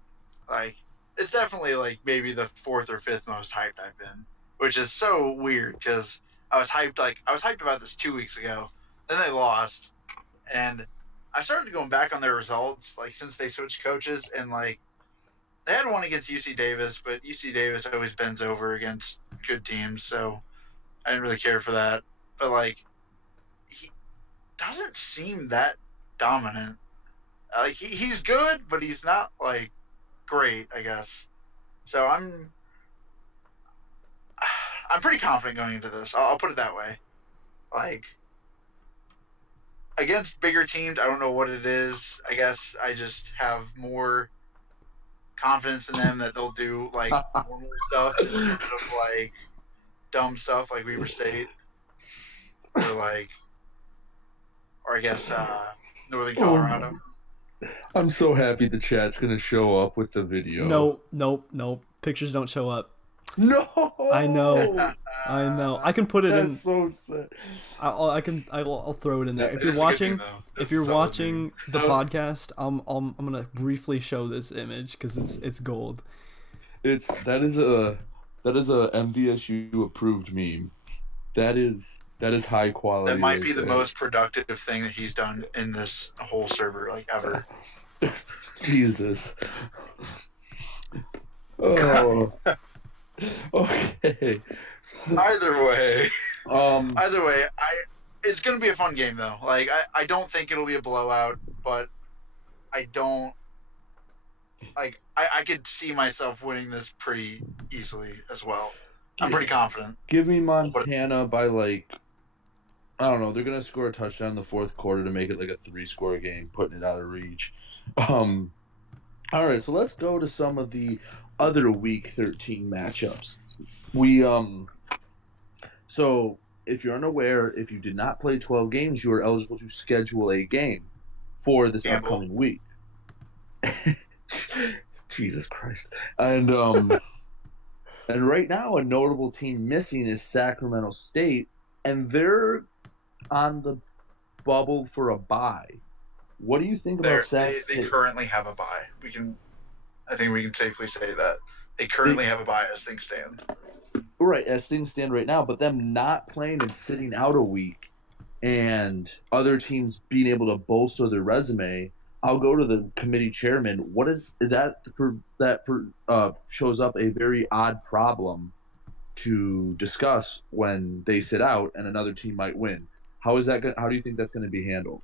Like it's definitely like maybe the 4th or 5th most hyped I've been, which is so weird because I was hyped about this 2 weeks ago. Then they lost, and I started going back on their results like since they switched coaches, and like they had one against UC Davis, but UC Davis always bends over against good teams, so I didn't really care for that. But like he doesn't seem that dominant. Like he's good, but he's not like great, I guess. So I'm pretty confident going into this. I'll put it that way. Like against bigger teams, I don't know what it is. I guess I just have more confidence in them that they'll do like normal stuff instead of like dumb stuff like Weber State or I guess Northern Colorado. I'm so happy the chat's gonna show up with the video. Nope. Pictures don't show up. No. I know. I can put it in. That's so sad. I'll throw it in there. If It you're is a good watching, thing, though. if you're Solid watching move. the podcast, I'm gonna briefly show this image because it's gold. That is a MVSU approved meme. That is high quality. That might right be the there. most productive thing that he's done in this whole server like ever. Jesus. Oh. Okay. Either way, Um. it's gonna be a fun game though. Like I don't think it'll be a blowout, but I don't like I could see myself winning this pretty easily as well. I'm pretty confident. Give me Montana by like, I don't know. They're gonna score a touchdown in the fourth quarter to make it like a 3-score game, putting it out of reach. Um. All right, so let's go to some of the other Week 13 matchups. So if you're unaware, if you did not play 12 games, you are eligible to schedule a game for this upcoming week. Jesus Christ. And right now a notable team missing is Sacramento State, and they're on the bubble for a bye. What do you think about Sac State? They currently have a bye. I think we can safely say that. They currently have a bye as things stand. Right, as things stand right now, but them not playing and sitting out a week and other teams being able to bolster their resume, I'll go to the committee chairman. What is that shows up a very odd problem to discuss when they sit out and another team might win. How do you think that's going to be handled?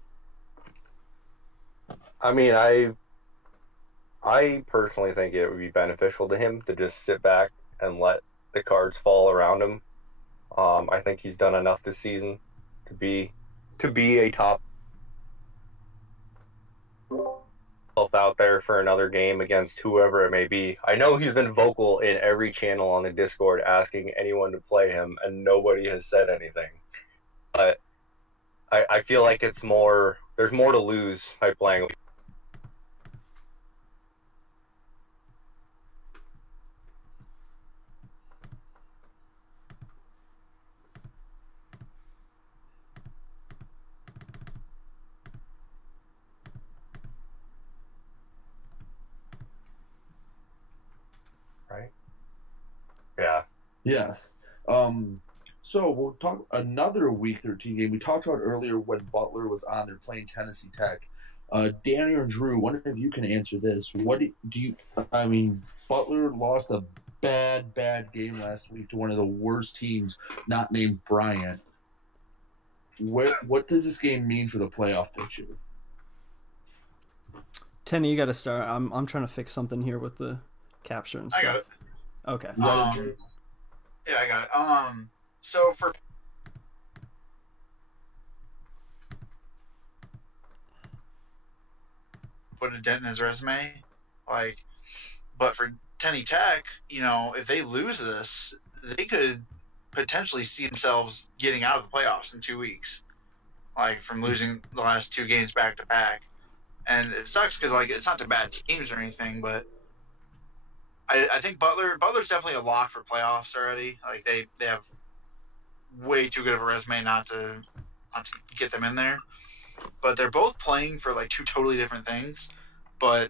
I mean, I personally think it would be beneficial to him to just sit back and let the cards fall around him. I think he's done enough this season to be a top out there for another game against whoever it may be. I know he's been vocal in every channel on the Discord asking anyone to play him, and nobody has said anything. But I feel like there's more to lose by playing. Right? Yeah. Yes. So we'll talk another Week 13 game. We talked about earlier when Butler was on. They're playing Tennessee Tech. Danny or Drew, one of you can answer this. What do you? I mean, Butler lost a bad game last week to one of the worst teams, not named Bryant. What does this game mean for the playoff picture? Tenny, you got to start. I'm trying to fix something here with the capture and stuff. I got it. Okay. Yeah, I got it. So for put a dent in his resume, but for Tennessee Tech, if they lose this, they could potentially see themselves getting out of the playoffs in 2 weeks, from losing the last 2 games back to back. And it sucks because it's not to bad teams or anything, but I think Butler's definitely a lock for playoffs already. They have way too good of a resume not to get them in there. But they're both playing for 2 totally different things. But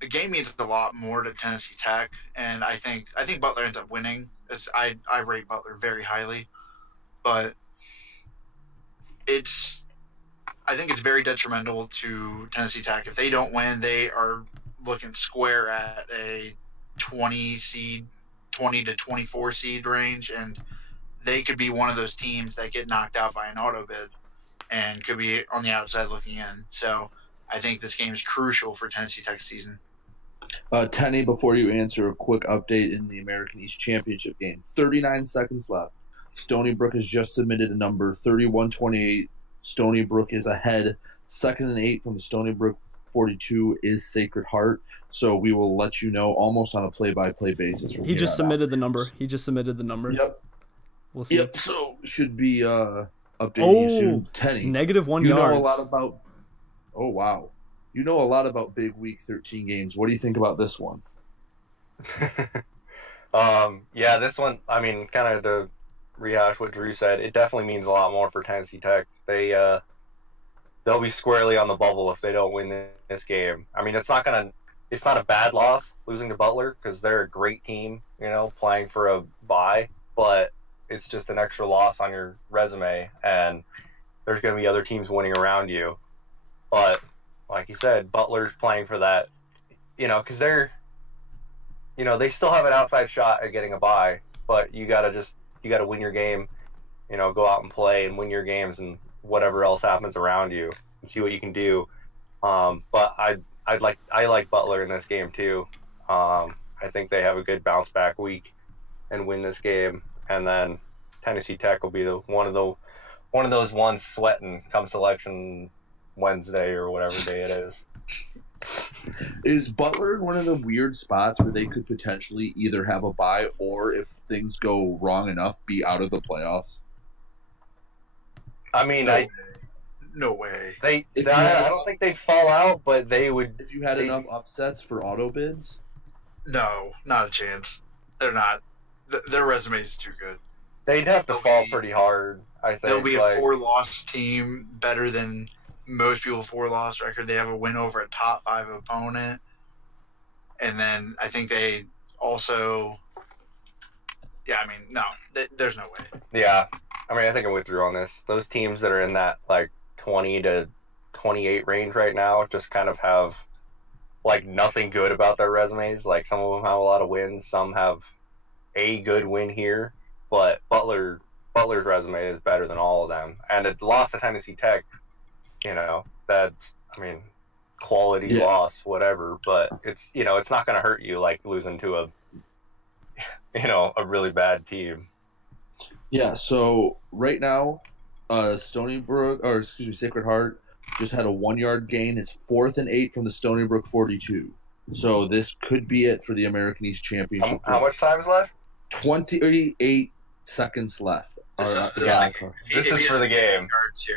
the game means a lot more to Tennessee Tech, and I think Butler ends up winning. I rate Butler very highly, but I think it's very detrimental to Tennessee Tech. If they don't win, they are looking square at a 20 to 24 seed range, and they could be one of those teams that get knocked out by an auto bid and could be on the outside looking in. So I think this game is crucial for Tennessee Tech's season. Tenny, before you answer, a quick update in the American East Championship game. 39 seconds left. Stony Brook has just submitted a number 31-28. Stony Brook is ahead. 2nd and 8 from the Stony Brook 42 is Sacred Heart. So we will let you know almost on a play-by-play basis. He just submitted the number. Yep. We'll see. Yep. So should be updating you soon. Tenny. -1 you yards. Know a lot about. Oh wow. You know a lot about big Week 13 games. What do you think about this one? Yeah, this one, I mean, kind of to rehash what Drew said, it definitely means a lot more for Tennessee Tech. They'll be squarely on the bubble if they don't win this game. I mean, it's not a bad loss losing to Butler because they're a great team, playing for a bye, but it's just an extra loss on your resume, and there's going to be other teams winning around you. But like you said, Butler's playing for that, because they still have an outside shot at getting a bye, but you gotta win your game, go out and play and win your games and whatever else happens around you and see what you can do. But I like Butler in this game too. I think they have a good bounce back week and win this game, and then Tennessee Tech will be one of those ones sweating come selection Wednesday or whatever day it is. Is Butler in one of the weird spots where they could potentially either have a bye or, if things go wrong enough, be out of the playoffs? I mean, no way. I don't think they'd fall out, but they would. If you had enough upsets for auto bids? No, not a chance. They're not. Their resume is too good. They'd have to fall pretty hard, I think. They'll be a 4-loss team, better than most people 4-loss record. They have a win over a top 5 opponent. And then I think they also... Yeah, I mean, no. There's no way. Yeah. I mean, I think I'm with you on this. Those teams that are in that, 20 to 28 range right now just kind of have, nothing good about their resumes. Some of them have a lot of wins. Some have a good win here. But Butler's resume is better than all of them. And it lost to Tennessee Tech, that's, quality loss, whatever. But it's, it's not going to hurt you like losing to a really bad team. Yeah, so right now, Sacred Heart just had a 1-yard gain. It's 4th and 8 from the Stony Brook 42. So this could be it for the American East Championship. How much time is left? 28 seconds left. This is for the game.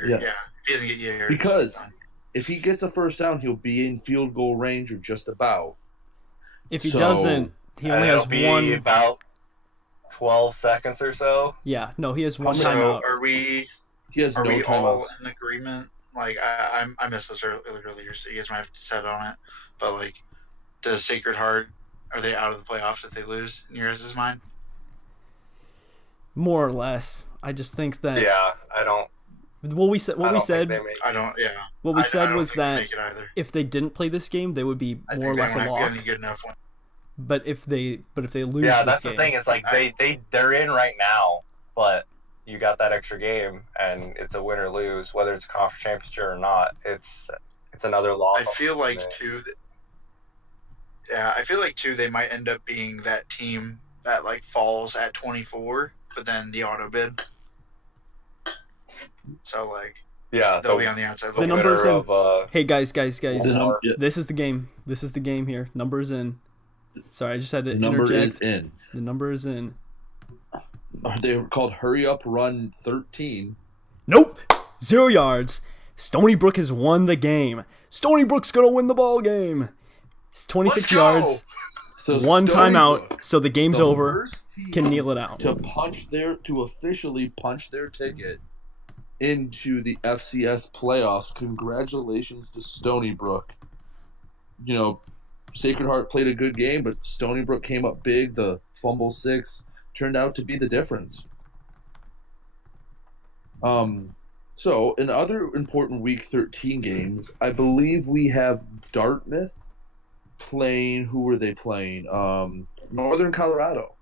Yeah. If he doesn't get yards, because if he gets a first down, he'll be in field goal range or just about. If he doesn't, he only has one. About 12 seconds or so. Yeah, no, he has one so timeout. He has are no we timeouts. all in agreement? I missed this earlier, so you guys might have to set on it. But does Sacred Heart, are they out of the playoffs if they lose in your guys' mind? More or less. I just think that. Yeah, I don't. What we said. I don't. Yeah. What we said was that if they didn't play this game, they would be more or less a lock. Good enough one. But if they lose, yeah, this that's game, the thing. It's they're in right now, but you got that extra game, and it's a win or lose, whether it's a conference championship or not. It's another loss. I feel like too. I feel like too they might end up being that team that falls at 24, but then the auto bid. So they'll be on the outside. The numbers of, hey guys, this is the game. This is the game here. Numbers in. Sorry, I just had to interject. The number is in. The number is in. They were called Hurry Up Run 13. Nope. 0 yards. Stony Brook has won the game. Stony Brook's going to win the ball game. It's 26 yards. So one Stony timeout, Brook, so the game's the over. first team Can kneel it out. To officially punch their ticket into the FCS playoffs. Congratulations to Stony Brook. Sacred Heart played a good game, but Stony Brook came up big. The fumble 6 turned out to be the difference. So in other important Week 13 games, I believe we have Dartmouth playing. Who were they playing? Northern Colorado.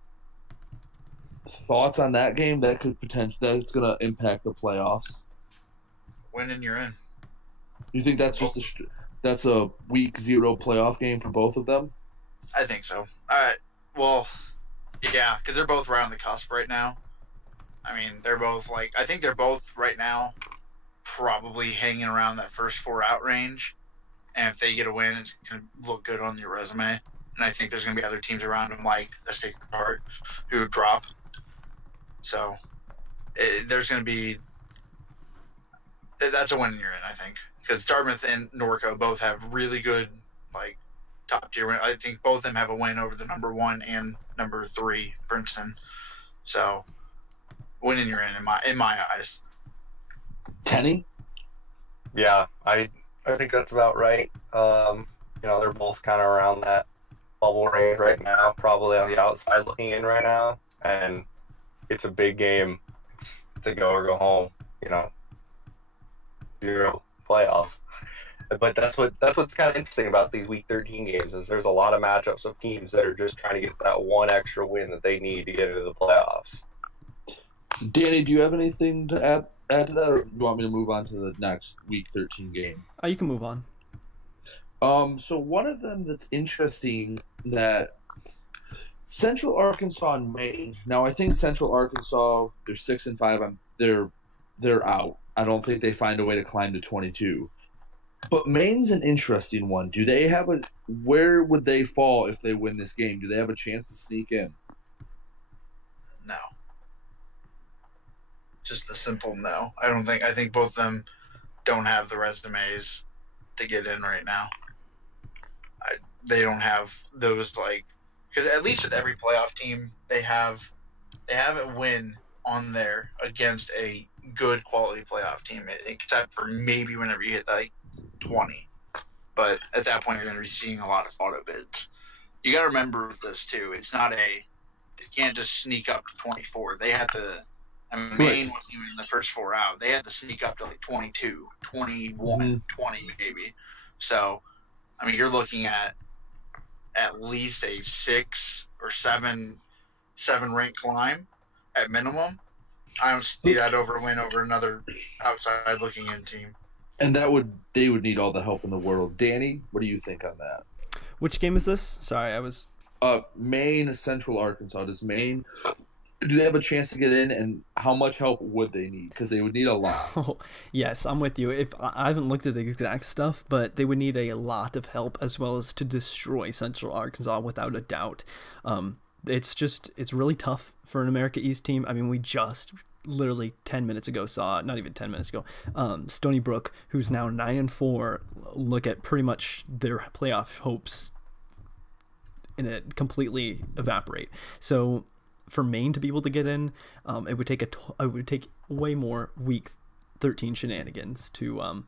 Thoughts on that game? That's going to impact the playoffs. Win and you're in. You think that's just that's a Week 0 playoff game for both of them? I think so. Well, yeah, because they're both right on the cusp right now. I mean, they're both I think they're both right now probably hanging around that first 4 out range. And if they get a win, it's going to look good on your resume. And I think there's going to be other teams around them, like a Sacred Heart, who would drop. So there's going to be – that's a win you're in, I think. Because Dartmouth and Norco both have really good, top tier. I think both of them have a win over the number 1 and number 3, Princeton. So, winning you're in my eyes. Tenny? Yeah, I think that's about right. They're both kind of around that bubble range right now, probably on the outside looking in right now, and it's a big game. It's a go or go home. 0 playoffs. But that's what's kind of interesting about these Week 13 games is there's a lot of matchups of teams that are just trying to get that one extra win that they need to get into the playoffs. Danny, do you have anything to add to that, or do you want me to move on to the next Week 13 game? You can move on. So one of them that's interesting that Central Arkansas and Maine. Now I think Central Arkansas, they're 6-5. They're out. I don't think they find a way to climb to 22. But Maine's an interesting one. Do they have where would they fall if they win this game? Do they have a chance to sneak in? No. Just a simple no. I think both of them don't have the resumes to get in right now. They don't have those, like, because at least with every playoff team they have a win on there against a good quality playoff team, except for maybe whenever you hit like 20. But at that point, you're going to be seeing a lot of auto bids. You got to remember with this too. It's not they can't just sneak up to 24. They had to. I mean, Maine wasn't even in the first 4 out. They had to sneak up to like 22, 21, 20 maybe. So, I mean, you're looking at least a 6 or 7 rank climb at minimum. I don't see that win over another outside looking in team. And they would need all the help in the world. Danny, what do you think on that? Which game is this? Sorry, I was. Maine, Central Arkansas. Do they have a chance to get in, and how much help would they need? Because they would need a lot. Oh, yes, I'm with you. I haven't looked at the exact stuff, but they would need a lot of help as well as to destroy Central Arkansas without a doubt. It's really tough for an America East team. I mean, we just literally 10 minutes ago not even 10 minutes ago, Stony Brook, who's now 9-4, look at pretty much their playoff hopes in it completely evaporate. So for Maine to be able to get in, it would take way more Week 13 shenanigans to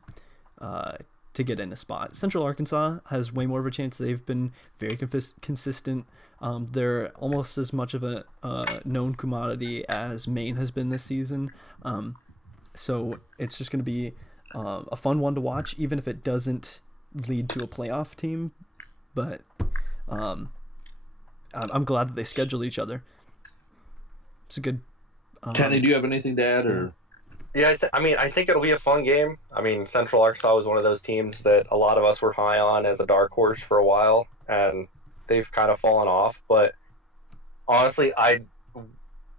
get in a spot. Central Arkansas has way more of a chance. They've been very consistent. They're almost as much of a known commodity as Maine has been this season. So it's just going to be a fun one to watch, even if it doesn't lead to a playoff team. But I'm glad that they scheduled each other. It's a good. Tenny, do you have anything to add, or? Yeah, I think it'll be a fun game. I mean, Central Arkansas was one of those teams that a lot of us were high on as a dark horse for a while, and they've kind of fallen off. But honestly, I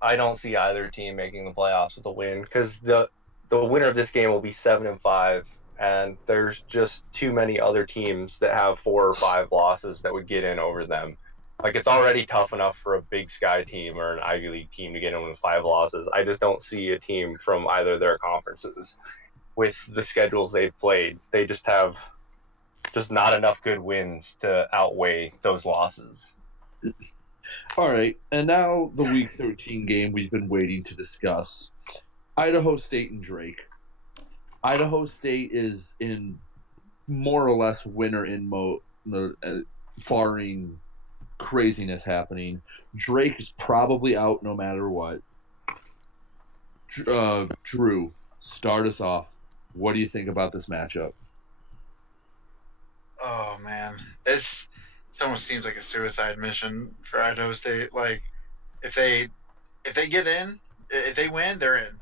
don't see either team making the playoffs with a win, because the winner of this game will be 7-5, and there's just too many other teams that have 4 or 5 losses that would get in over them. Like, it's already tough enough for a Big Sky team or an Ivy League team to get in with 5 losses. I just don't see a team from either of their conferences with the schedules they've played. They just have not enough good wins to outweigh those losses. All right, and now the Week 13 game we've been waiting to discuss. Idaho State and Drake. Idaho State is in more or less winner in mode, barring craziness happening. Drake is probably out no matter what. Drew, start us off. What do you think about this matchup? Oh man, it almost seems like a suicide mission for Idaho State. Like, if they get in, if they win, they're in,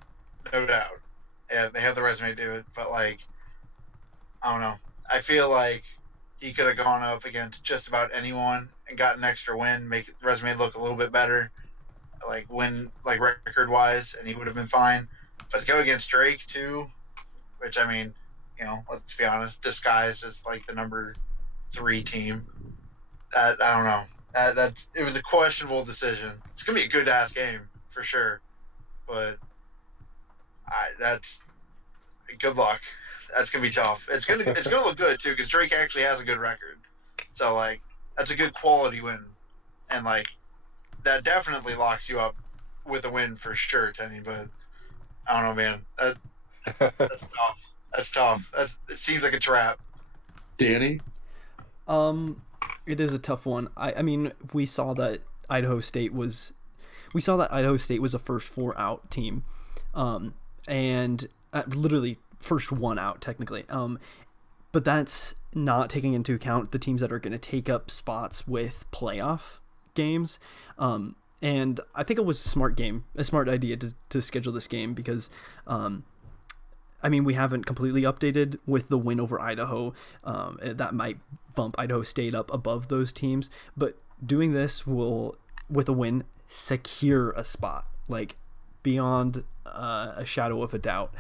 no doubt. Yeah, they have the resume to do it. But like, I don't know. I feel like he could have gone up against just about anyone and got an extra win, make the resume look a little bit better, like win, like record wise, and he would have been fine. But to go against Drake too, which, I mean, you know, let's be honest, disguised as like the number 3 team. I don't know. It was a questionable decision. It's gonna be a good ass game for sure, but that's good luck. That's gonna be tough. It's gonna look good too, because Drake actually has a good record. So like, that's a good quality win, and like, that definitely locks you up with a win for sure, Tenny. But I don't know, man. That's tough. That's tough. It seems like a trap. Danny? It is a tough one. I mean, we saw that Idaho State was a first 4 out team, and literally first 1 out technically. but that's not taking into account the teams that are going to take up spots with playoff games. And I think it was a smart idea to schedule this game because, I mean, we haven't completely updated with the win over Idaho. That might bump Idaho State up above those teams, but doing this will, with a win, secure a spot, like beyond a shadow of a doubt.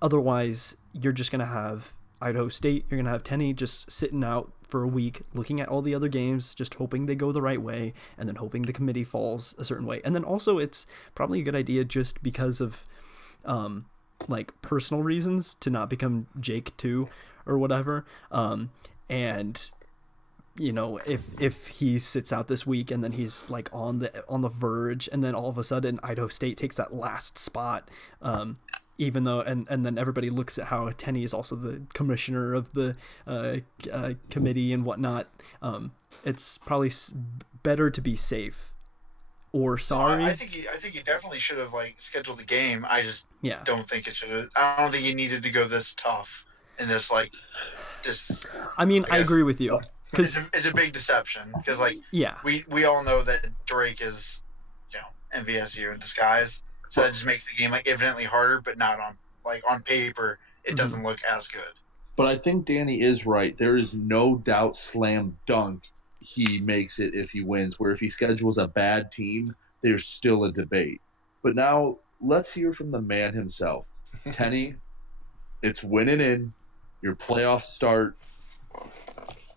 Otherwise, you're just going to have Idaho State, you're going to have Tenney just sitting out for a week, looking at all the other games, just hoping they go the right way, and then hoping the committee falls a certain way. And then also, it's probably a good idea just because of like personal reasons to not become Jake too or whatever. And you know, if he sits out this week and then he's like on the verge, and then all of a sudden Idaho State takes that last spot, even though and then everybody looks at how Tenney is also the commissioner of the committee and whatnot. It's probably better to be safe or sorry. I think you definitely should have like scheduled the game. I just Yeah. don't think it should have. I don't think you needed to go this tough and this like this. I mean, I guess agree with you because it's a big deception because like yeah, we all know that Drake is, you know, MVSU in disguise. So that just makes the game like evidently harder, but not on paper. It doesn't look as good. But I think Danny is right. There is no doubt, slam dunk, he makes it if he wins. Where if he schedules a bad team, there's still a debate. But now let's hear from the man himself, Tenney. It's winning in. Your playoffs start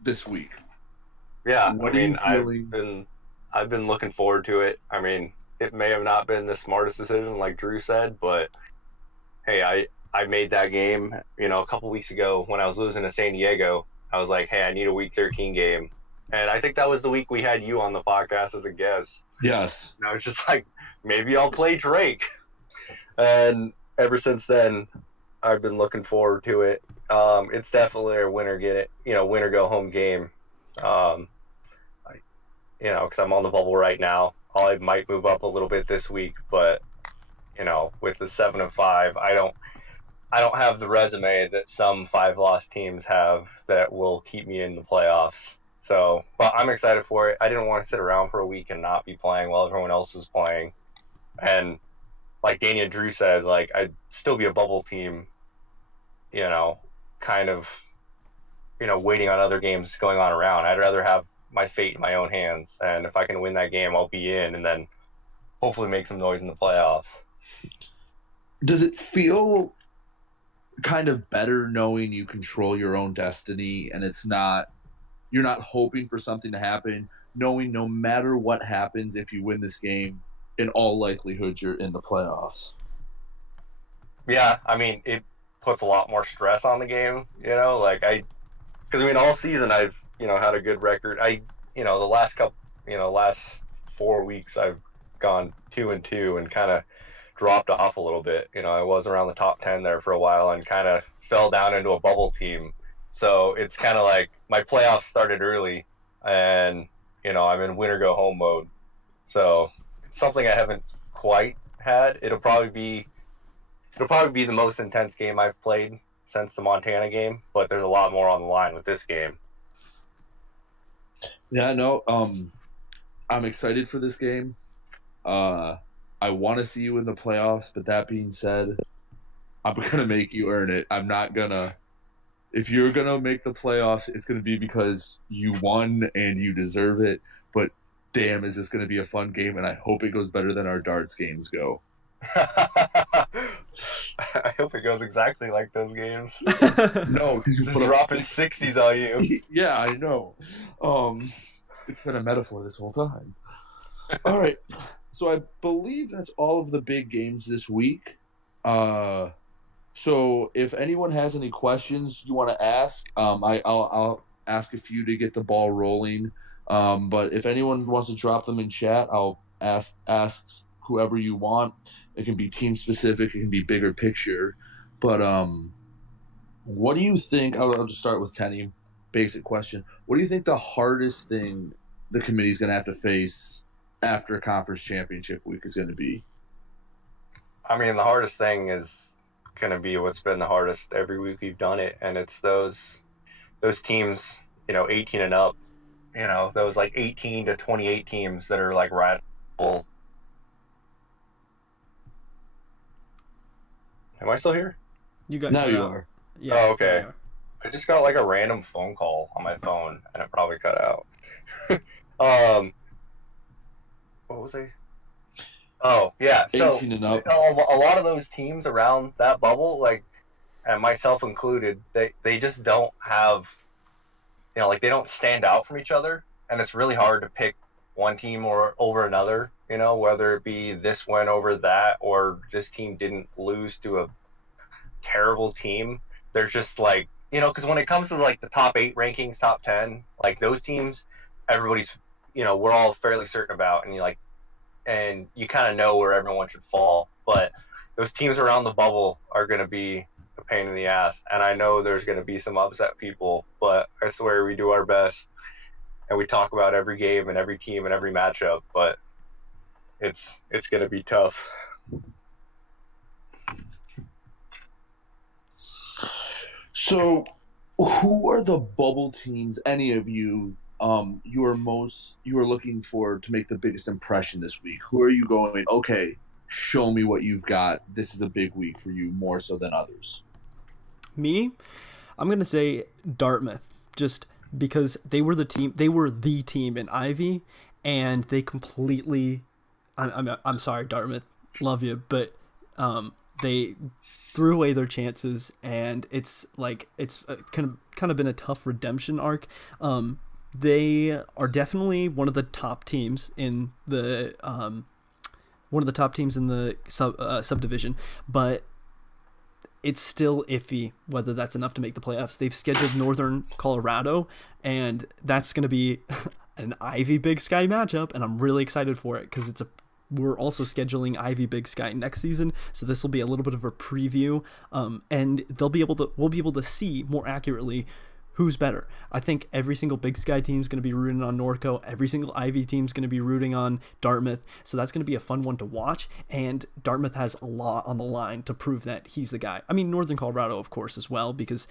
this week. Yeah, What I mean, are you feeling? I've been looking forward to it. I mean, it may have not been the smartest decision, like Drew said, but hey, I made that game, you know, a couple weeks ago when I was losing to San Diego. I was like, hey, I need a Week 13 game, and I think that was the week we had you on the podcast as a guest. Yes. And I was just like, maybe I'll play Drake, and ever since then, I've been looking forward to it. It's definitely a winner go home game. Because I'm on the bubble right now. I might move up a little bit this week, but you know, with the 7-5, I don't have the resume that some 5-loss teams have that will keep me in the playoffs. So, but I'm excited for it. I didn't want to sit around for a week and not be playing while everyone else was playing. And like Danny and Drew said, like I'd still be a bubble team, you know, kind of, you know, waiting on other games going on around. I'd rather have my fate in my own hands, and if I can win that game, I'll be in, and then hopefully make some noise in the playoffs. Does it feel kind of better knowing you control your own destiny and you're not hoping for something to happen, knowing no matter what happens, if you win this game, in all likelihood you're in the playoffs? Yeah, I mean, it puts a lot more stress on the game, you know, like because I mean, all season I've, you know, had a good record. The last 4 weeks I've gone 2-2 and kind of dropped off a little bit. You know, I was around the top 10 there for a while and kind of fell down into a bubble team. So it's kind of like my playoffs started early, and you know, I'm in winner go home mode. So it's something I haven't quite had. It'll probably be the most intense game I've played since the Montana game, but there's a lot more on the line with this game. Yeah, no, I'm excited for this game. I want to see you in the playoffs, but that being said, I'm going to make you earn it. I'm not going to – if you're going to make the playoffs, it's going to be because you won and you deserve it. But damn, is this going to be a fun game, and I hope it goes better than our darts games go. I hope it goes exactly like those games. No, because you Just put dropping 60s on you. Yeah, I know. It's been a metaphor this whole time. All right. So I believe that's all of the big games this week. So if anyone has any questions you want to ask, I'll ask a few to get the ball rolling. But if anyone wants to drop them in chat, I'll ask whoever you want. It can be team specific. It can be bigger picture. But what do you think? I'll just start with Tenney. Basic question. What do you think the hardest thing the committee is going to have to face after conference championship week is going to be? I mean, the hardest thing is going to be what's been the hardest every week we've done it, and it's those teams, 18 and up, those like 18 to 28 teams that are like right. Am I still here? You guys Now cut you out. are. Yeah. Oh, okay. there you are. I just got like a random phone call on my phone, and it probably cut out. um, what was I? Oh, yeah. So 18 and up. a lot of those teams around that bubble, like, and myself included, they just don't have, like they don't stand out from each other, and it's really hard to pick one team or over another, whether it be this win over that or this team didn't lose to a terrible team. There's just like, because when it comes to like the top 8 rankings, top 10, like those teams, everybody's, we're all fairly certain about, and you kind of know where everyone should fall. But those teams around the bubble are going to be a pain in the ass. And I know there's going to be some upset people, but I swear we do our best. And we talk about every game and every team and every matchup, but it's going to be tough. So, who are the bubble teams? Any of you, you are looking for to make the biggest impression this week? Who are you going? Okay, show me what you've got. This is a big week for you, more so than others. Me, I'm gonna say Dartmouth, just because they were the team. They were the team in Ivy, and they completely. I'm sorry, Dartmouth, love you, but they threw away their chances, and it's kind of been a tough redemption arc. They are definitely one of the top teams in the subdivision, but it's still iffy whether that's enough to make the playoffs. They've scheduled Northern Colorado, and that's going to be an Ivy Big Sky matchup, and I'm really excited for it because we're also scheduling Ivy Big Sky next season, so this will be a little bit of a preview, and we'll be able to see more accurately who's better. I think every single Big Sky team is going to be rooting on Norco. Every single Ivy team is going to be rooting on Dartmouth. So that's going to be a fun one to watch. And Dartmouth has a lot on the line to prove that he's the guy. I mean, Northern Colorado, of course, as well, because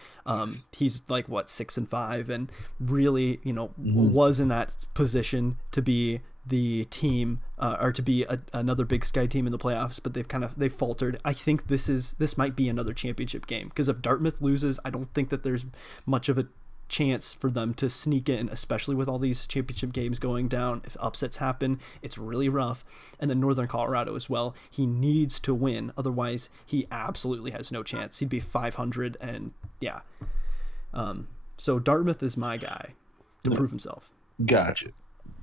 he's like 6-5, and really, was in that position to be the team or to be another Big Sky team in the playoffs, but they've faltered. I think this might be another championship game, because if Dartmouth loses, I don't think that there's much of a chance for them to sneak in, especially with all these championship games going down. If upsets happen, it's really rough. And then Northern Colorado as well, he needs to win, otherwise he absolutely has no chance. He'd be 500, and yeah. So Dartmouth is my guy to prove himself. Gotcha.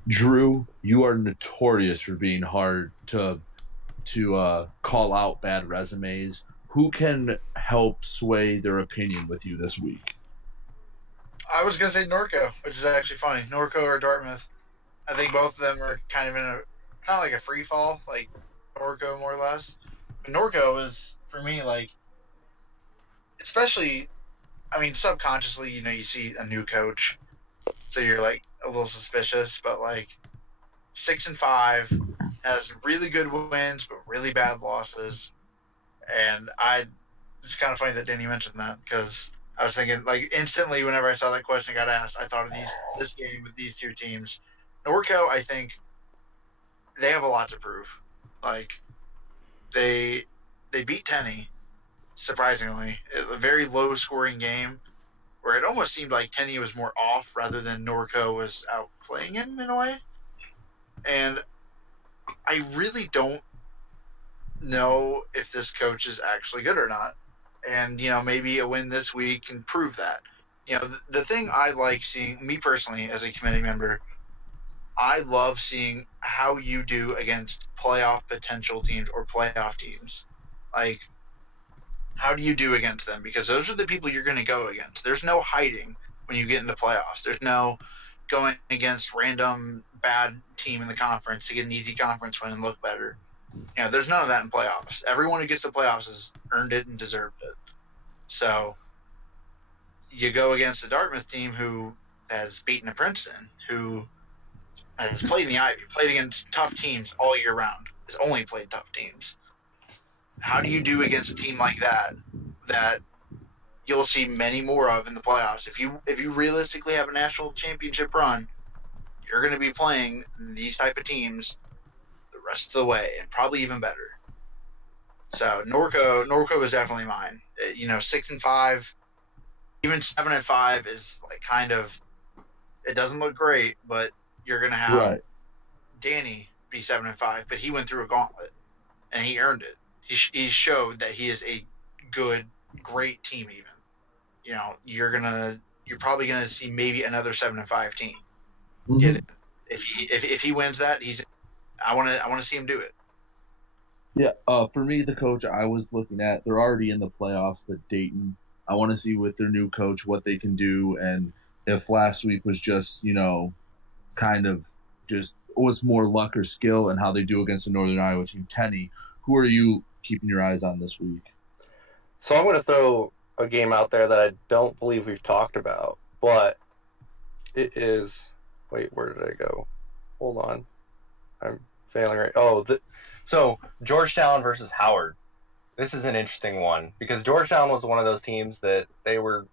Drew, you are notorious for being hard to call out bad resumes. Who can help sway their opinion with you this week? I was going to say Norco, which is actually funny. Norco or Dartmouth. I think both of them are kind of like a free fall, like Norco more or less. But Norco is, for me, like, especially, I mean, subconsciously, you see a new coach, so you're like a little suspicious, but like 6-5, has really good wins but really bad losses, and it's kind of funny that Danny mentioned that, because I was thinking, like, instantly whenever I saw that question got asked, I thought of this game with these two teams. Norco, I think they have a lot to prove. Like, they beat Tenney, surprisingly, a very low scoring game, where it almost seemed like Tenney was more off rather than Norco was outplaying him in a way. And I really don't know if this coach is actually good or not. And, maybe a win this week can prove that. The thing I like seeing, me personally as a committee member, I love seeing how you do against playoff potential teams or playoff teams. Like, how do you do against them? Because those are the people you're going to go against. There's no hiding when you get into playoffs. There's no going against random bad team in the conference to get an easy conference win and look better. There's none of that in playoffs. Everyone who gets to playoffs has earned it and deserved it. So you go against a Dartmouth team who has beaten a Princeton, who has played in the Ivy, played against tough teams all year round, has only played tough teams. How do you do against a team like that you'll see many more of in the playoffs? If you realistically have a national championship run, you're going to be playing these type of teams the rest of the way, and probably even better. So Norco is definitely mine. 6-5, even 7-5 is like kind of, it doesn't look great, but you're going to have Danny be 7-5, but he went through a gauntlet and he earned it. He showed that he is a good, great team. Even you're probably gonna see maybe another 7-5 team get it. If he wins that, I want to see him do it. Yeah. For me, the coach I was looking at, they're already in the playoffs, but Dayton. I want to see with their new coach what they can do, and if last week was just kind of just was more luck or skill, and how they do against the Northern Iowa team. Tenny, who are you keeping your eyes on this week? So I'm going to throw a game out there that I don't believe we've talked about, but it is. Wait, where did I go? Hold on, I'm failing right. So Georgetown versus Howard. This is an interesting one because Georgetown was one of those teams that they were,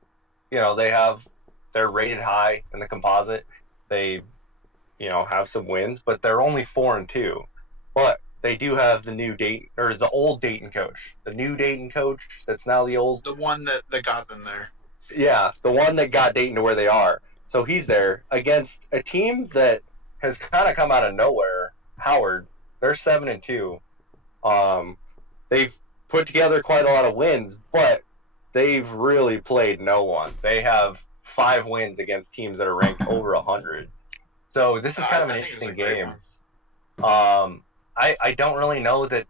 they're rated high in the composite. They, have some wins, but they're only 4-2. But they do have the old Dayton coach, the new Dayton coach that's now the one that got them there. Yeah, the one that got Dayton to where they are. So he's there against a team that has kind of come out of nowhere. Howard, they're 7-2. They've put together quite a lot of wins, but they've really played no one. They have 5 wins against teams that are ranked over 100. So this is kind of an interesting game. I don't really know that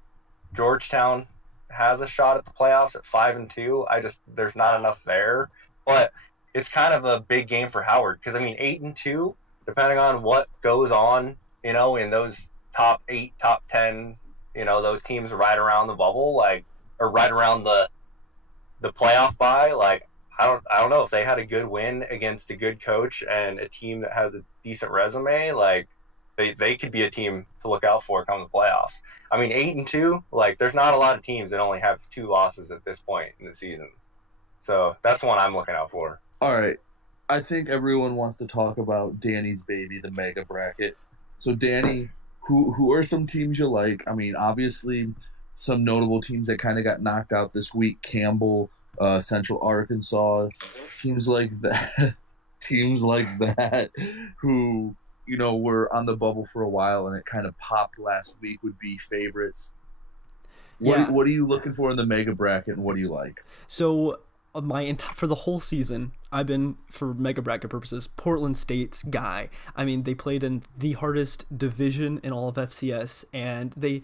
Georgetown has a shot at the playoffs at 5-2. There's not enough there, but it's kind of a big game for Howard because 8-2, depending on what goes on, in those top 8, top 10, those teams right around the bubble, or right around the playoff bye, I don't know if they had a good win against a good coach and a team that has a decent resume, they could be a team to look out for come the playoffs. 8-2, there's not a lot of teams that only have 2 losses at this point in the season. So that's one I'm looking out for. All right. I think everyone wants to talk about Danny's baby, the mega bracket. So Danny, who are some teams you like? Obviously some notable teams that kind of got knocked out this week, Campbell, Central Arkansas, teams like that who were on the bubble for a while and it kind of popped last week would be favorites. What are you looking for in the mega bracket, and what do you like? So for the whole season, I've been, for mega bracket purposes, Portland State's guy. They played in the hardest division in all of FCS, and they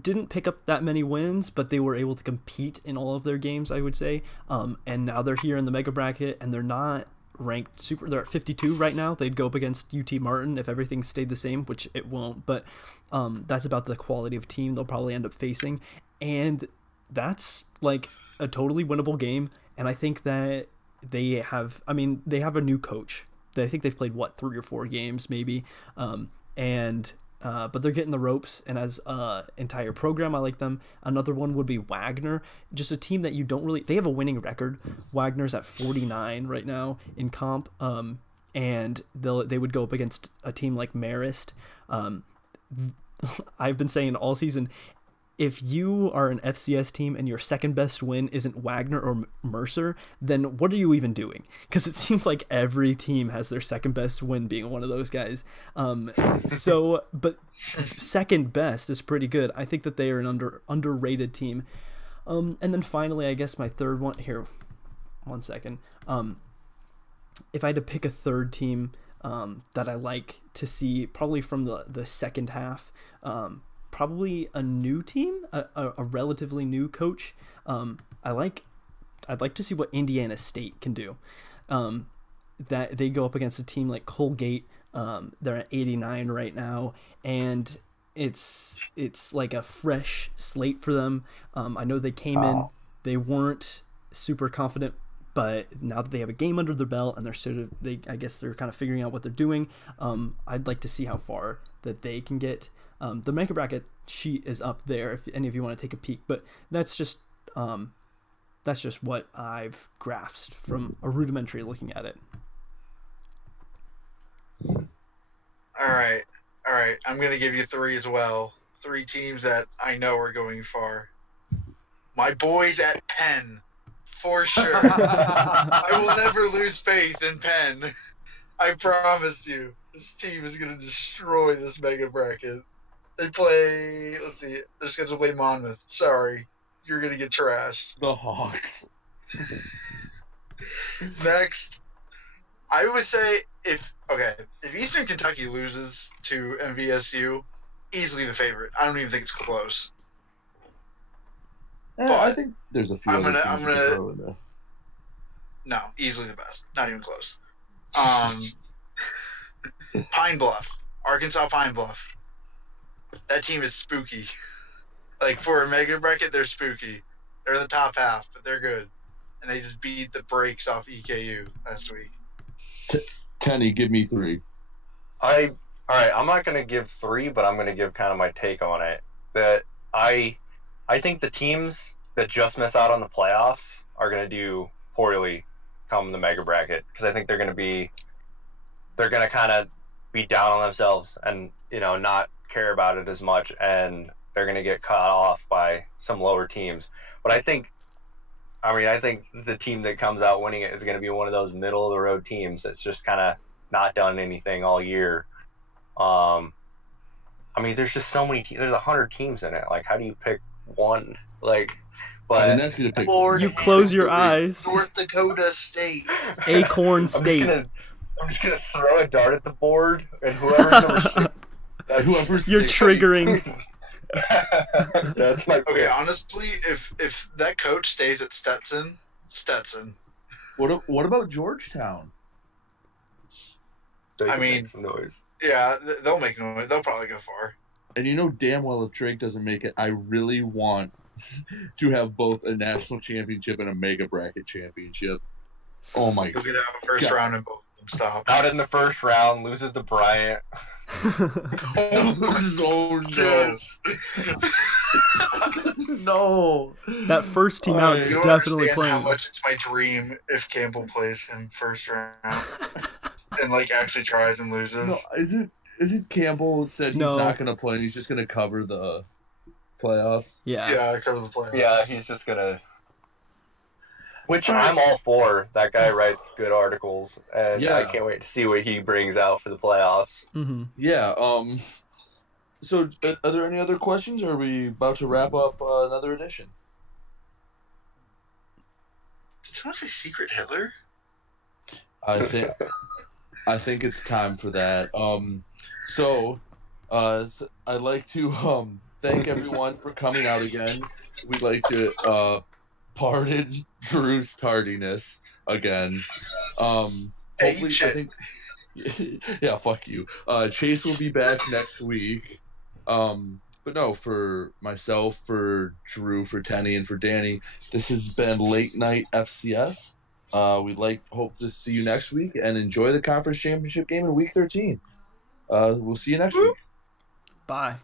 didn't pick up that many wins, but they were able to compete in all of their games, I would say. And now they're here in the mega bracket, and they're not ranked super. They're at 52 right now. They'd go up against UT Martin if everything stayed the same, which it won't. But that's about the quality of team they'll probably end up facing, and that's a totally winnable game. And I think that they have a new coach. I think they've played 3 or 4 games maybe, but they're getting the ropes, and as an entire program, I like them. Another one would be Wagner, just a team that they have a winning record. Wagner's at 49 right now in comp, and they would go up against a team like Marist. I've been saying all season, if you are an FCS team and your second best win isn't Wagner or Mercer, then what are you even doing? Because it seems like every team has their second best win being one of those guys. But second best is pretty good. I think that they are an underrated team. And then finally, I guess my third one here. 1 second. If I had to pick a third team that I like to see, probably from the second half, probably a new team, a relatively new coach. I'd like to see what Indiana State can do. That they go up against a team like Colgate. They're at 89 right now, and it's like a fresh slate for them. I know they came in, they weren't super confident, but now that they have a game under their belt and I guess they're kind of figuring out what they're doing. I'd like to see how far that they can get. The mega bracket sheet is up there if any of you want to take a peek, but that's just what I've grasped from a rudimentary looking at it. All right. I'm going to give you 3 as well. 3 teams that I know are going far. My boys at Penn, for sure. I will never lose faith in Penn. I promise you. This team is going to destroy this mega bracket. They play, let's see, they're scheduled to play Monmouth. Sorry. You're going to get trashed. The Hawks. Next, I would say if Eastern Kentucky loses to MVSU, easily the favorite. I don't even think it's close. I think there's a few other teams you can throw in there. No, easily the best. Not even close. Pine Bluff. Arkansas Pine Bluff. That team is spooky. Like, for a mega bracket, they're spooky. They're in the top half, but they're good. And they just beat the brakes off EKU last week. Tenny, give me 3. All right, I'm not going to give 3, but I'm going to give kind of my take on it. That I think the teams that just miss out on the playoffs are going to do poorly come the mega bracket, because I think they're going to kind of be down on themselves and, not care about it as much, and they're going to get cut off by some lower teams. But I think the team that comes out winning it is going to be one of those middle of the road teams that's just kind of not done anything all year. There's just so many teams. There's 100 teams in it. Like, how do you pick one? Like, but And that's going to pick. You close your eyes. North Dakota State. Acorn State. I'm just gonna throw a dart at the board, and whoever's number 6, You're triggering. That's my pick. Okay, honestly, if that coach stays at Stetson. What about Georgetown? They I can mean, make some noise. Yeah, they'll make noise. They'll probably go far. And you know damn well if Drake doesn't make it, I really want to have both a national championship and a mega bracket championship. Oh my He'll get out of the first round and both of them stop. Out in the first round, loses to Bryant. Oh no. Yes. No. That first team out is You don't definitely understand playing. how much it's my dream if Campbell plays him first round and actually tries and loses. No, is it Campbell said he's No. not gonna play and he's just gonna cover the playoffs? Yeah. Yeah, I cover the playoffs. Yeah, he's just gonna. Which I'm all for. That guy writes good articles, and Yeah. I can't wait to see what he brings out for the playoffs. Mm-hmm. Yeah. So, are there any other questions, or are we about to wrap up another edition? Did someone say Secret Hitler? I think it's time for that. I'd like to thank everyone for coming out again. We'd like to pardon Drew's tardiness again. Hey, Hopefully, shit. I think. Yeah, fuck you. Chase will be back next week. But no, for myself, for Drew, for Tenny, and for Danny, this has been Late Night FCS. We'd hope to see you next week and enjoy the conference championship game in week 13. We'll see you next week. Bye.